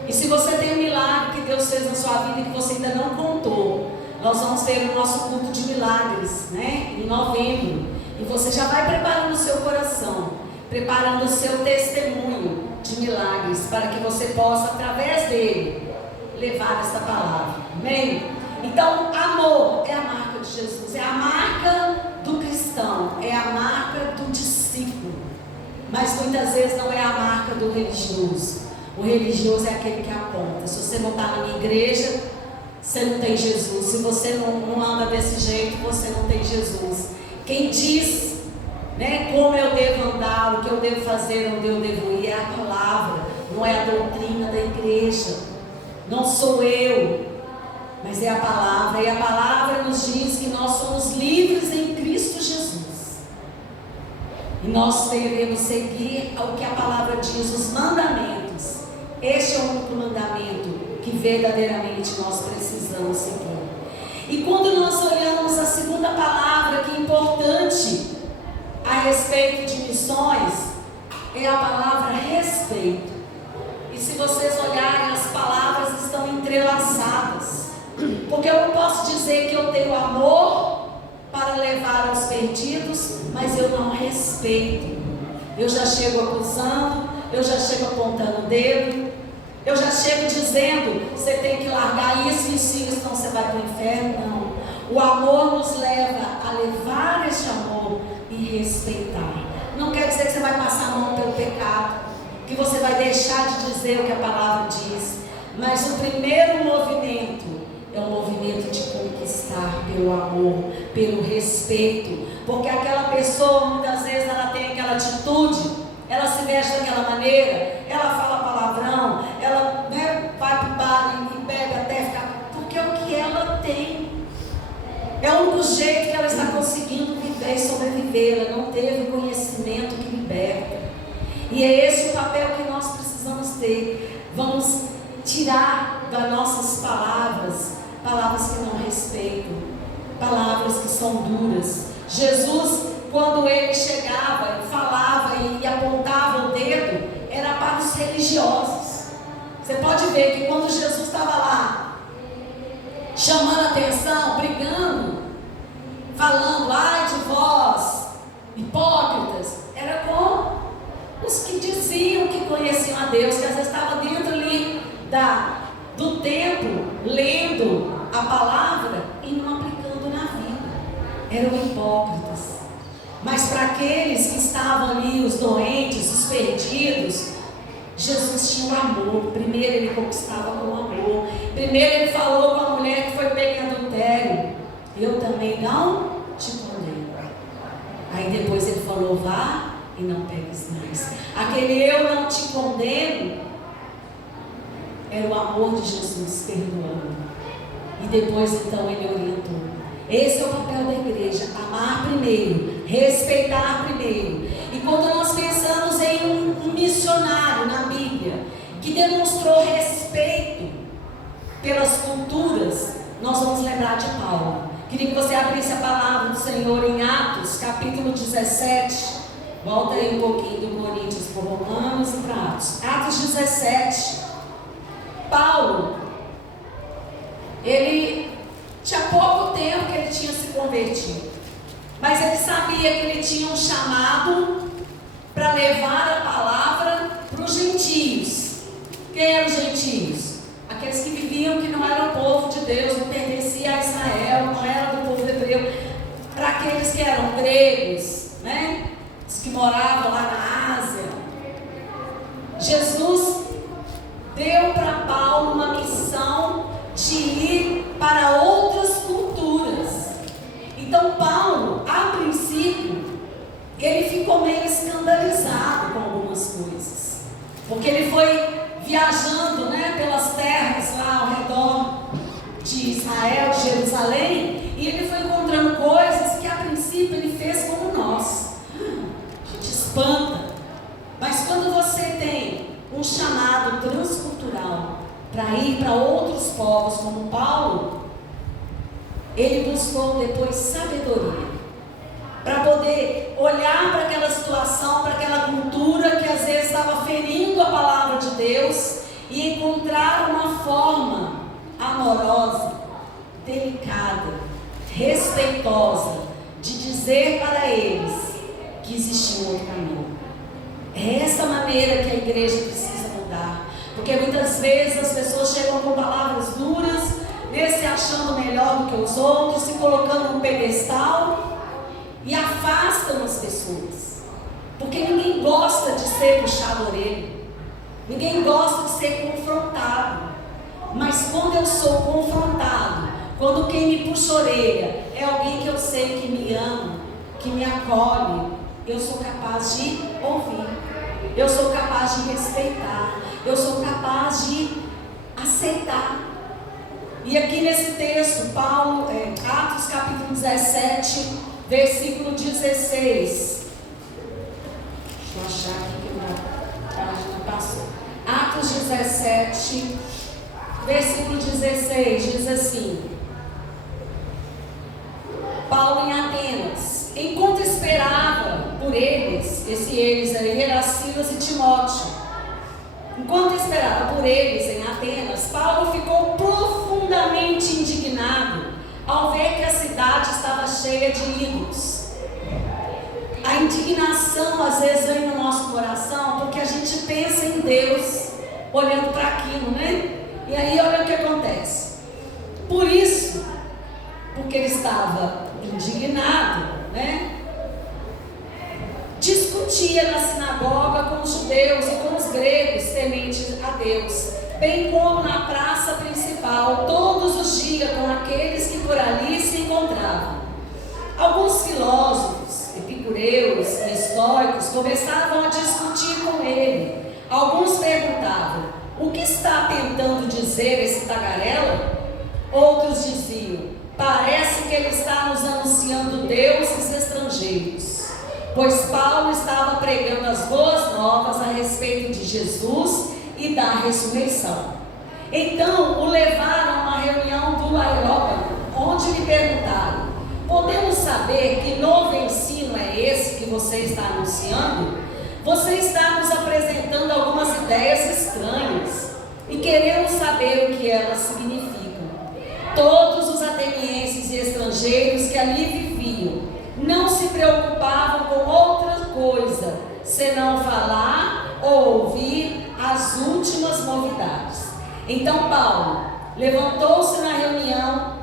E se você tem um milagre que Deus fez na sua vida e que você ainda não contou, nós vamos ter o nosso culto de milagres, né? Em novembro. E você já vai preparando o seu coração, preparando o seu testemunho de milagres, para que você possa, através dele, levar esta palavra. Amém? Então, amor é a marca de Jesus, é a marca do cristão, é a marca do discípulo. Mas muitas vezes não é a marca do religioso. O religioso é aquele que aponta. Se você não está na minha igreja, você não tem Jesus. Se você não anda desse jeito, você não tem Jesus. Quem diz, né, como eu devo andar, o que eu devo fazer, onde eu devo ir, é a palavra, não é a doutrina da igreja. Não sou eu, mas é a palavra. E a palavra nos diz que nós somos livres em Cristo Jesus. E nós devemos seguir o que a palavra diz, os mandamentos. Este é o único mandamento que verdadeiramente nós precisamos seguir. E quando nós olhamos a segunda palavra que é importante a respeito de missões, é a palavra respeito. E se vocês olharem, as palavras estão entrelaçadas. Porque eu não posso dizer que eu tenho amor para levar aos perdidos, mas eu não respeito. Eu já chego acusando, eu já chego apontando o dedo, eu já chego dizendo, você tem que largar isso, senão você vai para o inferno. Não. O amor nos leva a levar este amor e respeitar. Não quer dizer que você vai passar a mão pelo pecado, que você vai deixar de dizer o que a palavra diz. Mas o primeiro movimento é um movimento de conquistar pelo amor, pelo respeito. Porque aquela pessoa, muitas vezes, ela tem aquela atitude, ela se veste daquela maneira, ela fala palavrão, ela vai para o bar e bebe até ficar... Porque é o que ela tem. É o único jeito que ela está conseguindo viver e sobreviver. Ela não teve o conhecimento que liberta. E é esse o papel que nós precisamos ter. Vamos tirar das nossas palavras que não respeitam, palavras que são duras. Jesus, quando ele chegava, falava e apontava o dedo, era para os religiosos. Você pode ver que quando Jesus estava lá, chamando a atenção, brigando, falando, ai de vós, hipócritas, era com os que diziam que conheciam a Deus, que às vezes estavam dentro ali do templo, lendo a palavra e não aplicando na vida. Eram hipócritas. Mas para aqueles que estavam ali, os doentes, os perdidos, Jesus tinha um amor. Primeiro ele conquistava com amor. Primeiro ele falou com a mulher que foi pega em adultério, eu também não te condeno. Aí depois ele falou, vá e não pegues mais. Aquele eu não te condeno era o amor de Jesus perdoando. E depois então ele orientou. Esse é o papel da igreja, amar primeiro, respeitar primeiro. E quando nós pensamos em um missionário na Bíblia que demonstrou respeito pelas culturas, nós vamos lembrar de Paulo. Queria que você abrisse a palavra do Senhor em Atos, capítulo 17. Volta aí um pouquinho do Coríntios para Romanos e para Atos. Atos 17. Paulo, ele tinha pouco tempo que ele tinha se convertido, mas ele sabia que ele tinha um chamado para levar a palavra para os gentios. Quem eram os gentios? Aqueles que viviam que não eram povo de Deus, não pertenciam a Israel, não eram do povo hebreu. Para aqueles que eram gregos, né? Os que moravam lá na Ásia. Jesus deu para Paulo uma missão de ir para outras culturas. Então Paulo, a princípio, ele ficou meio escandalizado com algumas coisas, porque ele foi viajando, né, pelas terras lá ao redor de Israel, de Jerusalém, e ele foi encontrando coisas que a princípio ele fez como nós. A gente espanta. Mas quando você tem um chamado transcultural para ir para outros povos como Paulo, ele buscou depois sabedoria para poder olhar para aquela situação, para aquela cultura que às vezes estava ferindo a palavra de Deus e encontrar uma forma amorosa, delicada, respeitosa de dizer para eles que existia um outro caminho. É essa maneira que a igreja precisa mudar, porque muitas vezes as pessoas chegam com palavras duras, se achando melhor do que os outros, se colocando num pedestal e afastam as pessoas, porque ninguém gosta de ser puxado a orelha, ninguém gosta de ser confrontado. Mas quando eu sou confrontado, quando quem me puxa a orelha é alguém que eu sei que me ama, que me acolhe, eu sou capaz de ouvir, eu sou capaz de respeitar, eu sou capaz de aceitar. E aqui nesse texto, Paulo, Atos capítulo 17, versículo 16. Deixa eu achar aqui que a página passou. Atos 17, versículo 16, diz assim: Paulo em Atenas, enquanto esperava por eles, eles aí eram Silas e Timóteo, enquanto esperava por eles em Atenas, Paulo ficou profundamente indignado ao ver que a cidade estava cheia de ídolos. A indignação às vezes vem no nosso coração porque a gente pensa em Deus olhando para aquilo, né? E aí olha o que acontece. Por isso, porque ele estava indignado, né? Discutia na sinagoga com os judeus e com os gregos tementes a Deus, bem como na praça principal, todos os dias com aqueles que por ali se encontravam. Alguns filósofos, epicureus e estoicos começavam a discutir com ele. Alguns perguntavam: o que está tentando dizer esse tagarela? Outros diziam: parece que ele está nos anunciando deuses estrangeiros, pois Paulo estava pregando as boas novas a respeito de Jesus e da ressurreição. Então o levaram a uma reunião do Areópago, onde lhe perguntaram: podemos saber que novo ensino é esse que você está anunciando? Você está nos apresentando algumas ideias estranhas e queremos saber o que elas significam. Todos os atenienses e estrangeiros que ali viviam não se preocupavam com outra coisa senão falar ou ouvir as últimas novidades. Então Paulo levantou-se na reunião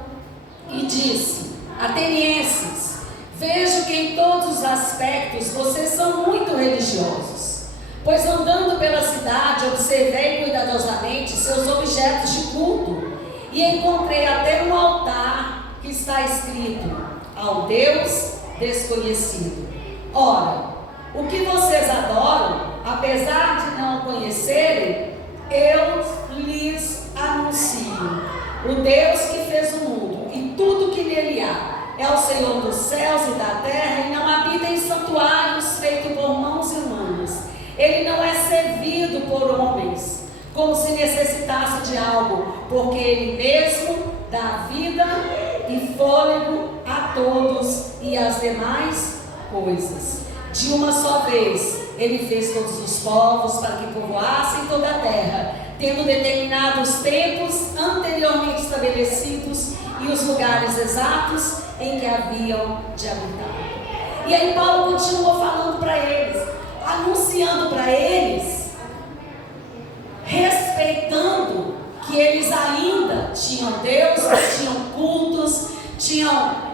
e disse: atenienses, vejo que em todos os aspectos vocês são muito religiosos, pois andando pela cidade observei cuidadosamente seus objetos de culto e encontrei até um altar que está escrito: ao Deus desconhecido. Ora, o que vocês adoram, apesar de não conhecerem, eu lhes anuncio. O Deus que fez o mundo e tudo que nele há é o Senhor dos céus e da terra, e não habita em santuários feitos por mãos humanas. Ele não é servido por homens, como se necessitasse de algo, porque Ele mesmo dá vida e fôlego a todos e as demais coisas. De uma só vez Ele fez todos os povos para que povoassem toda a terra, tendo determinados tempos anteriormente estabelecidos e os lugares exatos em que haviam de habitar. E aí Paulo continuou falando para eles, anunciando para eles, respeitando que eles ainda tinham deuses, tinham cultos, tinham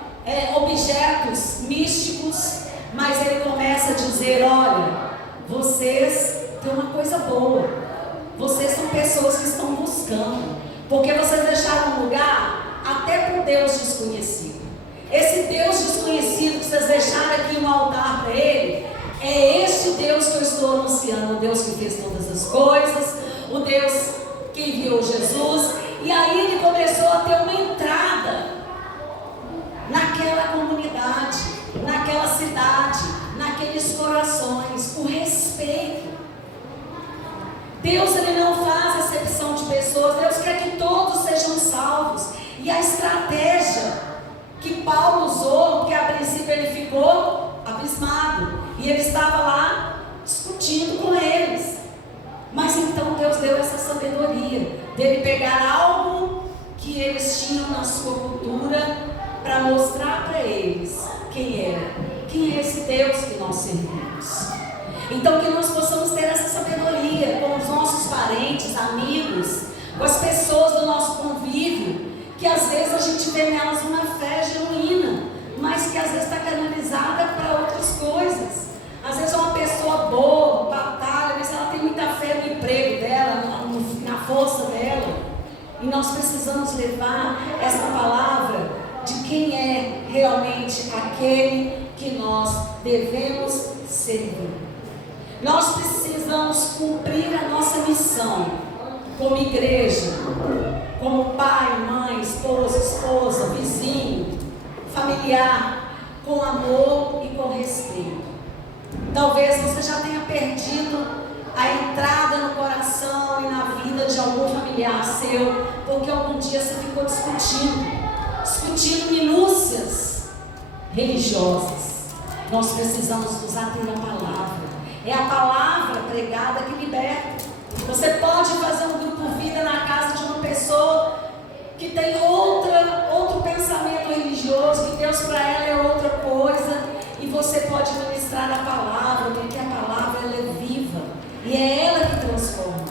objetos místicos, mas ele começa a dizer: olha, vocês têm uma coisa boa, vocês são pessoas que estão buscando, porque vocês deixaram um lugar até para o Deus desconhecido. Esse Deus desconhecido que vocês deixaram aqui um altar para ele, é este Deus que eu estou anunciando, o Deus que fez todas as coisas, o Deus que enviou Jesus. E aí ele começou a ter uma entrada naquela comunidade, naquela cidade, naqueles corações, o respeito. Deus, ele não faz acepção de pessoas. Deus quer que todos sejam salvos. E a estratégia que Paulo usou, porque a princípio ele ficou abismado, e ele estava lá discutindo com eles, mas então Deus deu essa sabedoria, dele pegar algo que eles tinham na sua cultura, para mostrar para eles quem é esse Deus que nós servimos. Então que nós possamos ter essa sabedoria com os nossos parentes, amigos, com as pessoas do nosso convívio, que às vezes a gente vê nelas uma fé genuína, mas que às vezes está canalizada para outras coisas. Às vezes é uma pessoa boa, batalha, mas ela tem muita fé no emprego dela, na força dela. E nós precisamos levar essa palavra de quem é realmente aquele que nós devemos servir. Nós precisamos cumprir a nossa missão como igreja, como pai, mãe, esposa, vizinho, familiar, com amor e com respeito. Talvez você já tenha perdido a entrada no coração e na vida de algum familiar seu, porque algum dia você ficou discutindo minúcias religiosas. Nós precisamos nos ater à palavra. É a palavra pregada que liberta. Você pode fazer um grupo vida na casa de uma pessoa que tem outro pensamento religioso, que Deus para ela é outra coisa, e você pode ministrar a palavra, porque a palavra ela é viva e é ela que transforma.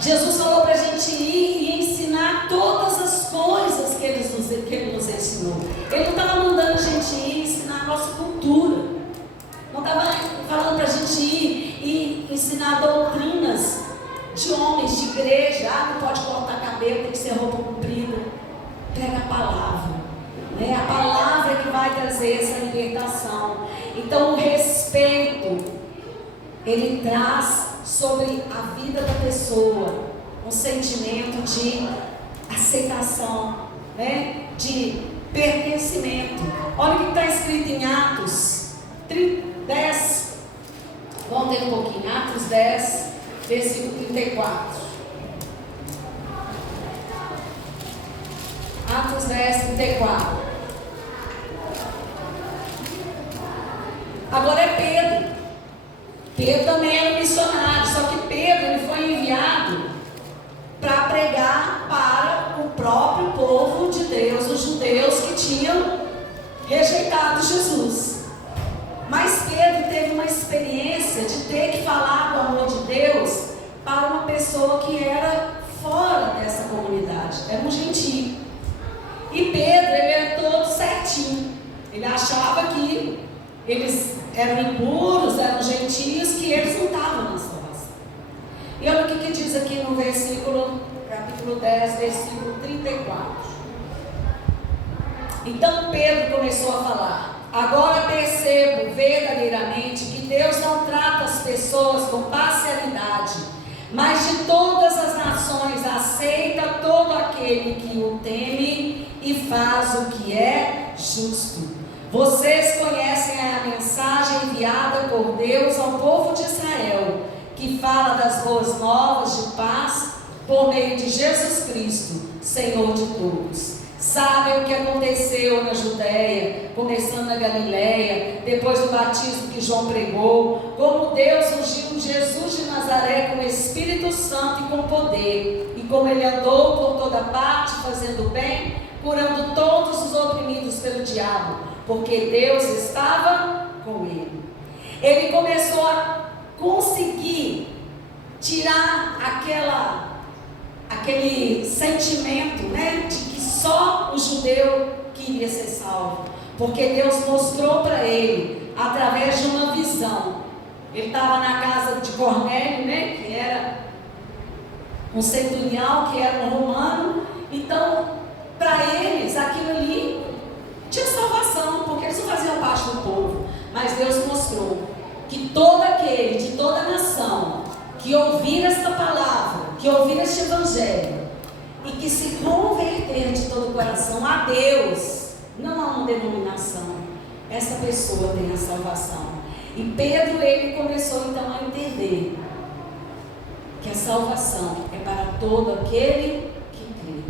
Jesus falou para a gente ir e ensinar todas as coisas que Ele nos ensinou. Ele não estava mandando a gente ir e ensinar a nossa cultura, não estava falando para a gente ir e ensinar doutrinas de homens, de igreja. Não pode cortar cabelo, tem que ser roupa comprida. Pega a palavra, né? A palavra é que vai trazer essa libertação. Então o respeito, ele traz sobre a vida da pessoa um sentimento de aceitação, né? De pertencimento. Olha o que está escrito em Atos 10. Vamos ter um pouquinho, Atos 10, versículo 34. Atos 10, 34. Agora é Pedro. Pedro também era missionário, só que Pedro ele foi enviado para pregar para o próprio povo de Deus, os judeus que tinham rejeitado Jesus. Mas Pedro teve uma experiência de ter que falar do amor de Deus para uma pessoa que era fora dessa comunidade, era um gentio. E Pedro, ele era todo certinho. Ele achava que eles eram impuros, eram gentios, que eles não estavam na salvação. E olha o que diz aqui no capítulo 10, versículo 34. Então Pedro começou a falar: agora percebo verdadeiramente que Deus não trata as pessoas com parcialidade, mas de todas as nações aceita todo aquele que o teme e faz o que é justo. Vocês conhecem a mensagem enviada por Deus ao povo de Israel, que fala das boas novas de paz por meio de Jesus Cristo, Senhor de todos. Sabem o que aconteceu na Judéia, começando na Galileia, depois do batismo que João pregou, como Deus ungiu Jesus de Nazaré com o Espírito Santo e com poder, e como ele andou por toda parte fazendo bem, curando todos os oprimidos pelo diabo, porque Deus estava com ele. Ele começou a conseguir tirar aquele sentimento, né, de que só o judeu queria ser salvo, porque Deus mostrou para ele através de uma visão. Ele estava na casa de Cornélio, né, que era um centurião, que era um romano. Então, para eles, aquilo ali tinha salvação, porque eles não faziam parte do povo. Mas Deus mostrou que todo aquele, de toda a nação, que ouvir esta palavra, que ouvir este evangelho, e que se converter de todo o coração a Deus, não a uma denominação, essa pessoa tem a salvação. E Pedro, ele começou então a entender que a salvação é para todo aquele que crê,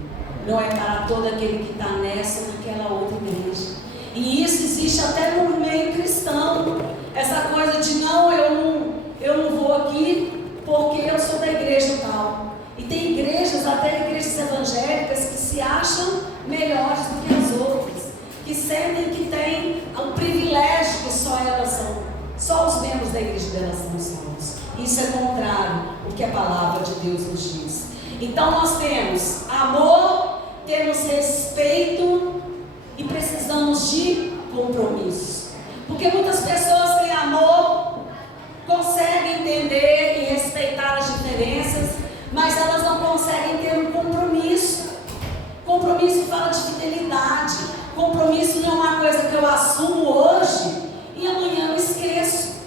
não é para todo aquele que está nessa ou naquela outra igreja. E isso existe até no meio cristão, essa coisa de não, eu não vou aqui porque eu sou da igreja tal. E tem igrejas, até igrejas evangélicas, que se acham melhores do que as outras, que sentem que têm um privilégio que só elas são, só os membros da igreja delas são salvos. Isso é contrário ao que a palavra de Deus nos diz. Então nós temos amor, temos respeito e precisamos de compromisso. Porque muitas pessoas têm amor, conseguem entender e respeitar as diferenças, mas elas não conseguem ter um compromisso. Compromisso fala de fidelidade. Compromisso não é uma coisa que eu assumo hoje e amanhã eu esqueço.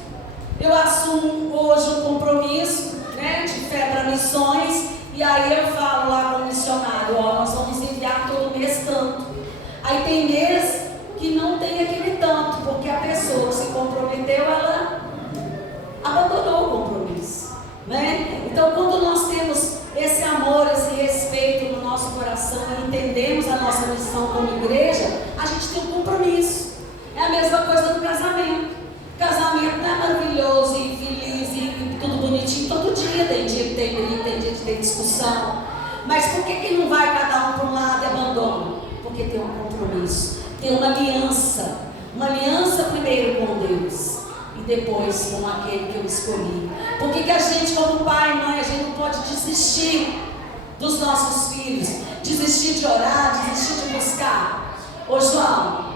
Eu assumo hoje um compromisso, né, de fé para missões, e aí eu falo lá com o missionário: ó, nós vamos enviar todo mês tanto. Aí tem mês que não tem aquele tanto, porque a pessoa que se comprometeu, ela abandonou o compromisso. né? Então, quando nós temos esse amor, esse respeito no nosso coração e entendemos a nossa missão como igreja, a gente tem um compromisso. É a mesma coisa do casamento. Casamento não é maravilhoso e feliz e tudo bonitinho todo dia. Tem dia que tem briga, tem dia que tem discussão. Mas por que não vai cada um para um lado e abandona? Porque tem um compromisso, tem uma aliança. Uma aliança primeiro com Deus e depois com aquele que eu escolhi. Por que a gente, como pai e mãe, a gente não pode desistir dos nossos filhos? Desistir de orar, desistir de buscar? Ô João,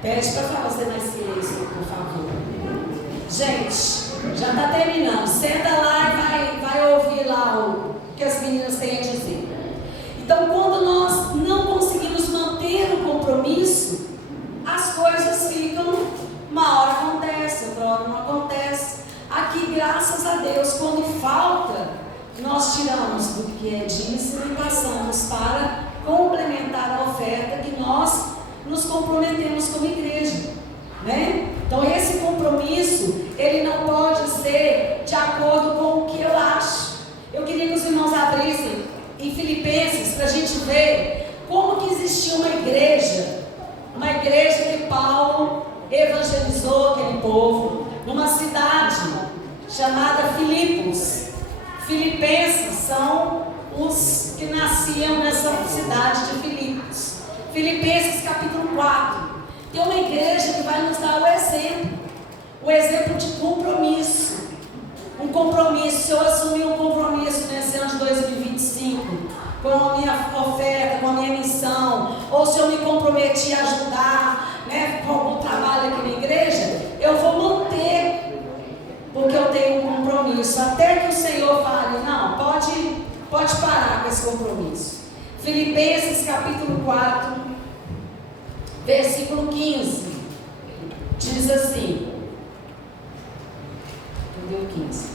pede para fazer mais silêncio, por favor. Gente, já está terminando. Senta lá e vai ouvir lá o que as meninas têm a dizer. Então, quando nós não conseguimos manter o compromisso, as coisas ficam, uma hora acontece, outra hora não acontece. Aqui, graças a Deus, quando falta, nós tiramos do que é dízimo e passamos para complementar a oferta que nós nos comprometemos como igreja, né? Então, esse compromisso, ele não pode ser de acordo com o que eu acho. Eu queria que os irmãos abrissem em Filipenses para a gente ver como que existia uma igreja que Paulo evangelizou aquele povo numa cidade chamada Filipos. Filipenses são os que nasciam nessa cidade de Filipos. Filipenses capítulo 4. Tem uma igreja que vai nos dar o exemplo de compromisso. Um compromisso. Se eu assumir um compromisso nesse ano de 2025 com a minha oferta, com a minha missão, ou se eu me comprometi a ajudar, né, com algum trabalho aqui na igreja, eu vou manter, porque eu tenho um compromisso, até que o Senhor fale, não, pode parar com esse compromisso. Filipenses capítulo 4, versículo 15, diz assim, cadê o 15?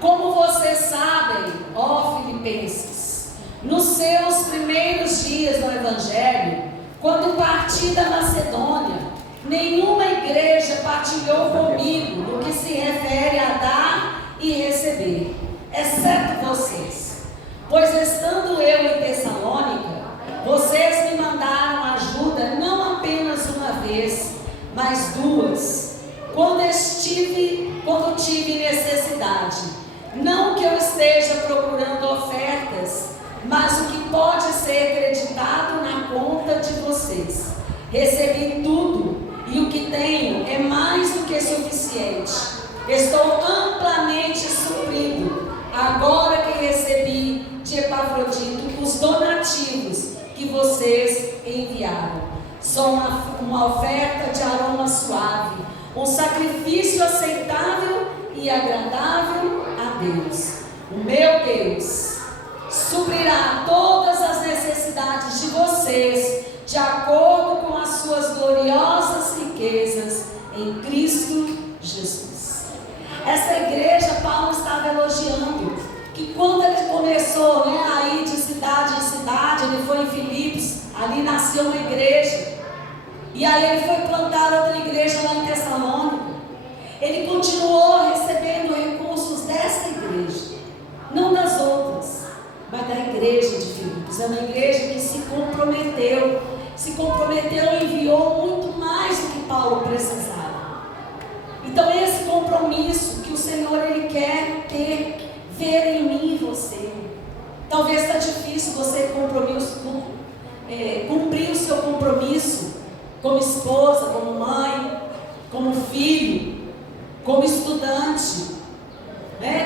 Como vocês sabem, ó Filipenses, nos seus primeiros dias no Evangelho, quando parti da Macedônia, nenhuma igreja partilhou comigo no que se refere a dar e receber, exceto vocês. Pois estando eu em Tessalônica, vocês me mandaram ajuda não apenas uma vez, mas duas, quando tive necessidade. Não que eu esteja procurando ofertas, mas o que pode ser acreditado na conta de vocês. Recebi tudo e o que tenho é mais do que suficiente. Estou amplamente suprido, agora que recebi de Epafrodito os donativos que vocês enviaram. São uma oferta de aroma suave, um sacrifício aceitável e agradável a Deus. O meu Deus suprirá todas as necessidades de vocês, de acordo com as suas gloriosas riquezas em Cristo Jesus. Essa igreja, Paulo estava elogiando, que quando ele começou, a ir de cidade em cidade, ele foi em Filipos, ali nasceu uma igreja, e aí ele foi plantar outra igreja lá em Tessalônica. Ele continuou recebendo recursos dessa igreja, não das outras, mas da igreja de Filipos. É uma igreja que se comprometeu e enviou muito mais do que Paulo precisava. Então esse compromisso que o Senhor ele quer ver em mim e você. Talvez está difícil você cumprir o seu compromisso como esposa, como mãe, como filho, como estudante,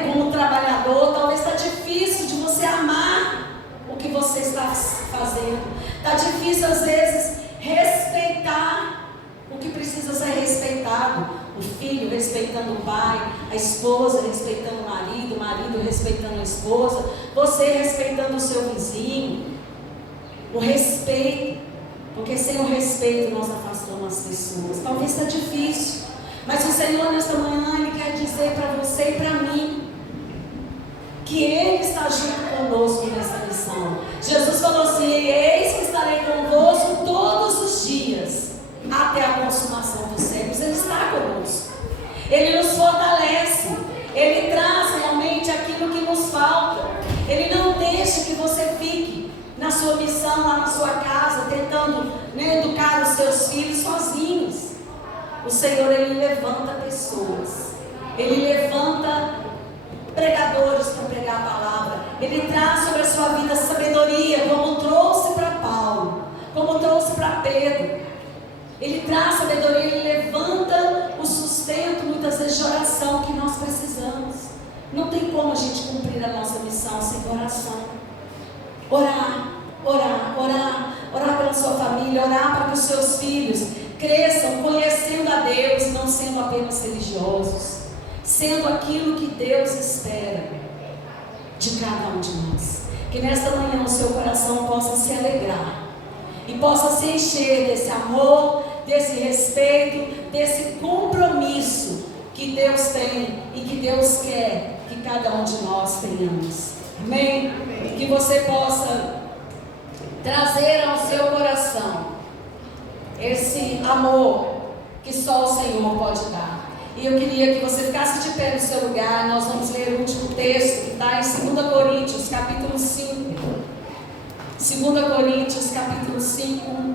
como trabalhador. Talvez está difícil de você amar o que você está fazendo. Está difícil às vezes respeitar o que precisa ser respeitado. O filho respeitando o pai, a esposa respeitando o marido respeitando a esposa, você respeitando o seu vizinho. O respeito, porque sem o respeito nós afastamos as pessoas. Talvez está difícil, mas o Senhor nesta manhã ele quer dizer para você e para mim que Ele está junto conosco nessa missão. Jesus falou assim: eis que estarei convosco todos os dias até a consumação dos séculos. Ele está conosco, Ele nos fortalece, Ele traz realmente aquilo que nos falta. Ele não deixa que você fique na sua missão, lá na sua casa, tentando, educar os seus filhos sozinhos. O Senhor, Ele levanta pessoas. Ele levanta pregadores para pregar a palavra. Ele traz sobre a sua vida sabedoria, como trouxe para Paulo, como trouxe para Pedro. Ele traz sabedoria, Ele levanta o sustento, muitas vezes, de oração que nós precisamos. Não tem como a gente cumprir a nossa missão sem oração. Orar, orar, orar, orar pela sua família, orar para que os seus filhos cresçam conhecendo a Deus, não sendo apenas religiosos, sendo aquilo que Deus espera de cada um de nós. Que nesta manhã o seu coração possa se alegrar e possa se encher desse amor, desse respeito, desse compromisso que Deus tem e que Deus quer que cada um de nós tenhamos. Amém? Que você possa trazer ao seu coração esse amor que só o Senhor pode dar. E eu queria que você ficasse de pé no seu lugar. Nós vamos ler o último texto que está em 2 Coríntios, capítulo 5. 2 Coríntios, capítulo 5.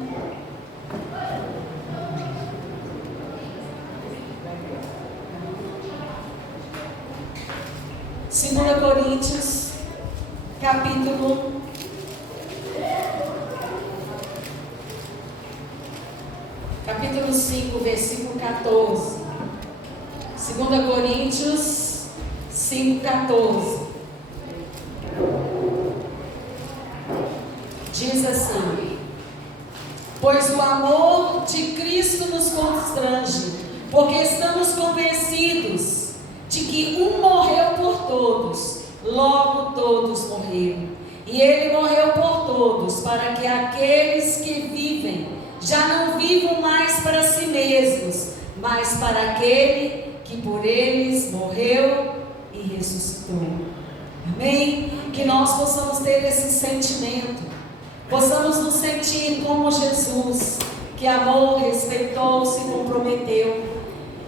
Segunda Coríntios, capítulo 5, versículo 14. 2 Coríntios 5, 14. Diz assim: pois o amor de Cristo nos constrange, porque estamos convencidos de que um morreu por todos, logo todos morreram. E Ele morreu por todos, para que aqueles que vivem já não vivam mais para si mesmos, mas para aquele que por eles morreu e ressuscitou. Amém? Que nós possamos ter esse sentimento, possamos nos sentir como Jesus, que amou, respeitou, se comprometeu.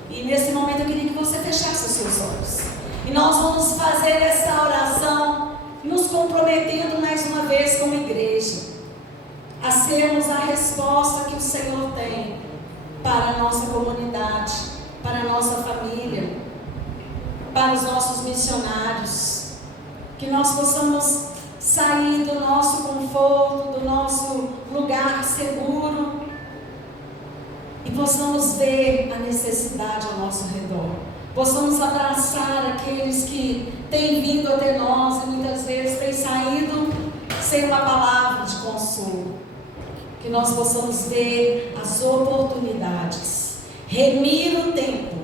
E nesse momento eu queria que você fechasse os seus olhos. E nós vamos fazer essa oração, nos comprometendo mais uma vez como igreja, a sermos a resposta que o Senhor tem para a nossa comunidade, para a nossa família, para os nossos missionários. Que nós possamos sair do nosso conforto, do nosso lugar seguro, e possamos ver a necessidade ao nosso redor. Possamos abraçar aqueles que têm vindo até nós e muitas vezes têm saído sem uma palavra de consolo. Que nós possamos ver as oportunidades, remir o tempo.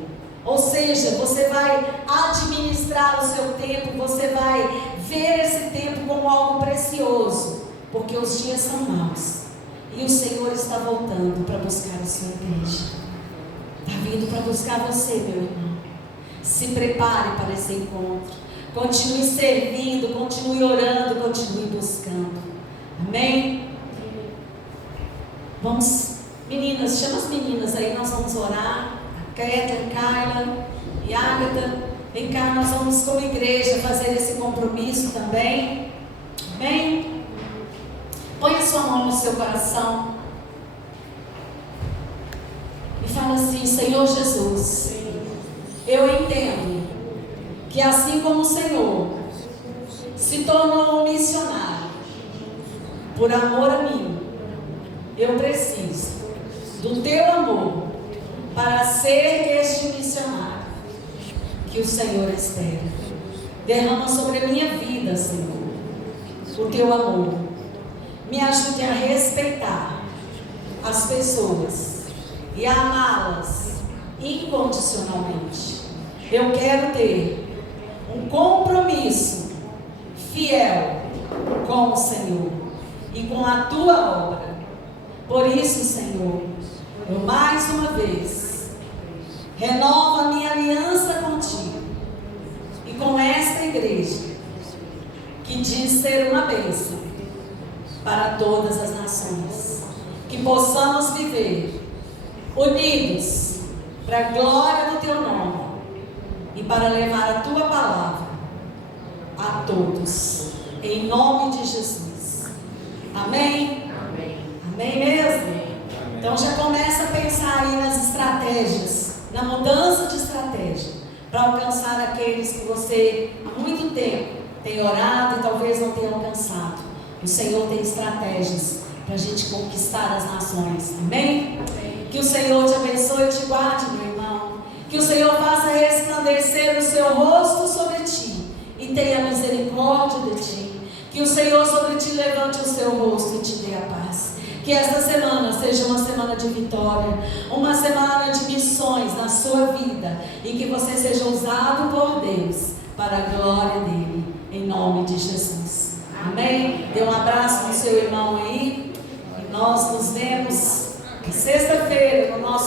Ou seja, você vai administrar o seu tempo, você vai ver esse tempo como algo precioso, porque os dias são maus. E o Senhor está voltando para buscar a sua igreja. Está vindo para buscar você, meu irmão. Se prepare para esse encontro. Continue servindo, continue orando, continue buscando. Amém? Vamos, meninas, chama as meninas aí, nós vamos orar. A Kathleen, Carla e Ágata. Vem cá, nós vamos como igreja fazer esse compromisso também. Amém? Põe a sua mão no seu coração e fala assim: Senhor Jesus, eu entendo que assim como o Senhor se tornou um missionário por amor a mim, eu preciso do teu amor para ser este missionário que o Senhor espera. Derrama sobre a minha vida, Senhor, o teu amor. Me ajude a respeitar as pessoas e a amá-las incondicionalmente. Eu quero ter um compromisso fiel com o Senhor e com a tua obra. Por isso, Senhor, eu mais uma vez renovo a minha aliança contigo e com esta igreja que diz ser uma bênção para todas as nações. Que possamos viver unidos para a glória do teu nome e para levar a tua palavra a todos. Em nome de Jesus. Amém? Amém mesmo? Então já começa a pensar aí nas estratégias, na mudança de estratégia, para alcançar aqueles que você há muito tempo tem orado e talvez não tenha alcançado. O Senhor tem estratégias para a gente conquistar as nações. Amém? Que o Senhor te abençoe e te guarde, meu irmão. Que o Senhor faça resplandecer o seu rosto sobre ti e tenha misericórdia de ti. Que o Senhor sobre ti levante o seu rosto e te dê a paz. Que esta semana seja uma semana de vitória, uma semana de missões na sua vida e que você seja usado por Deus para a glória dele, em nome de Jesus. Amém? Dê um abraço no seu irmão aí e nós nos vemos sexta-feira no nosso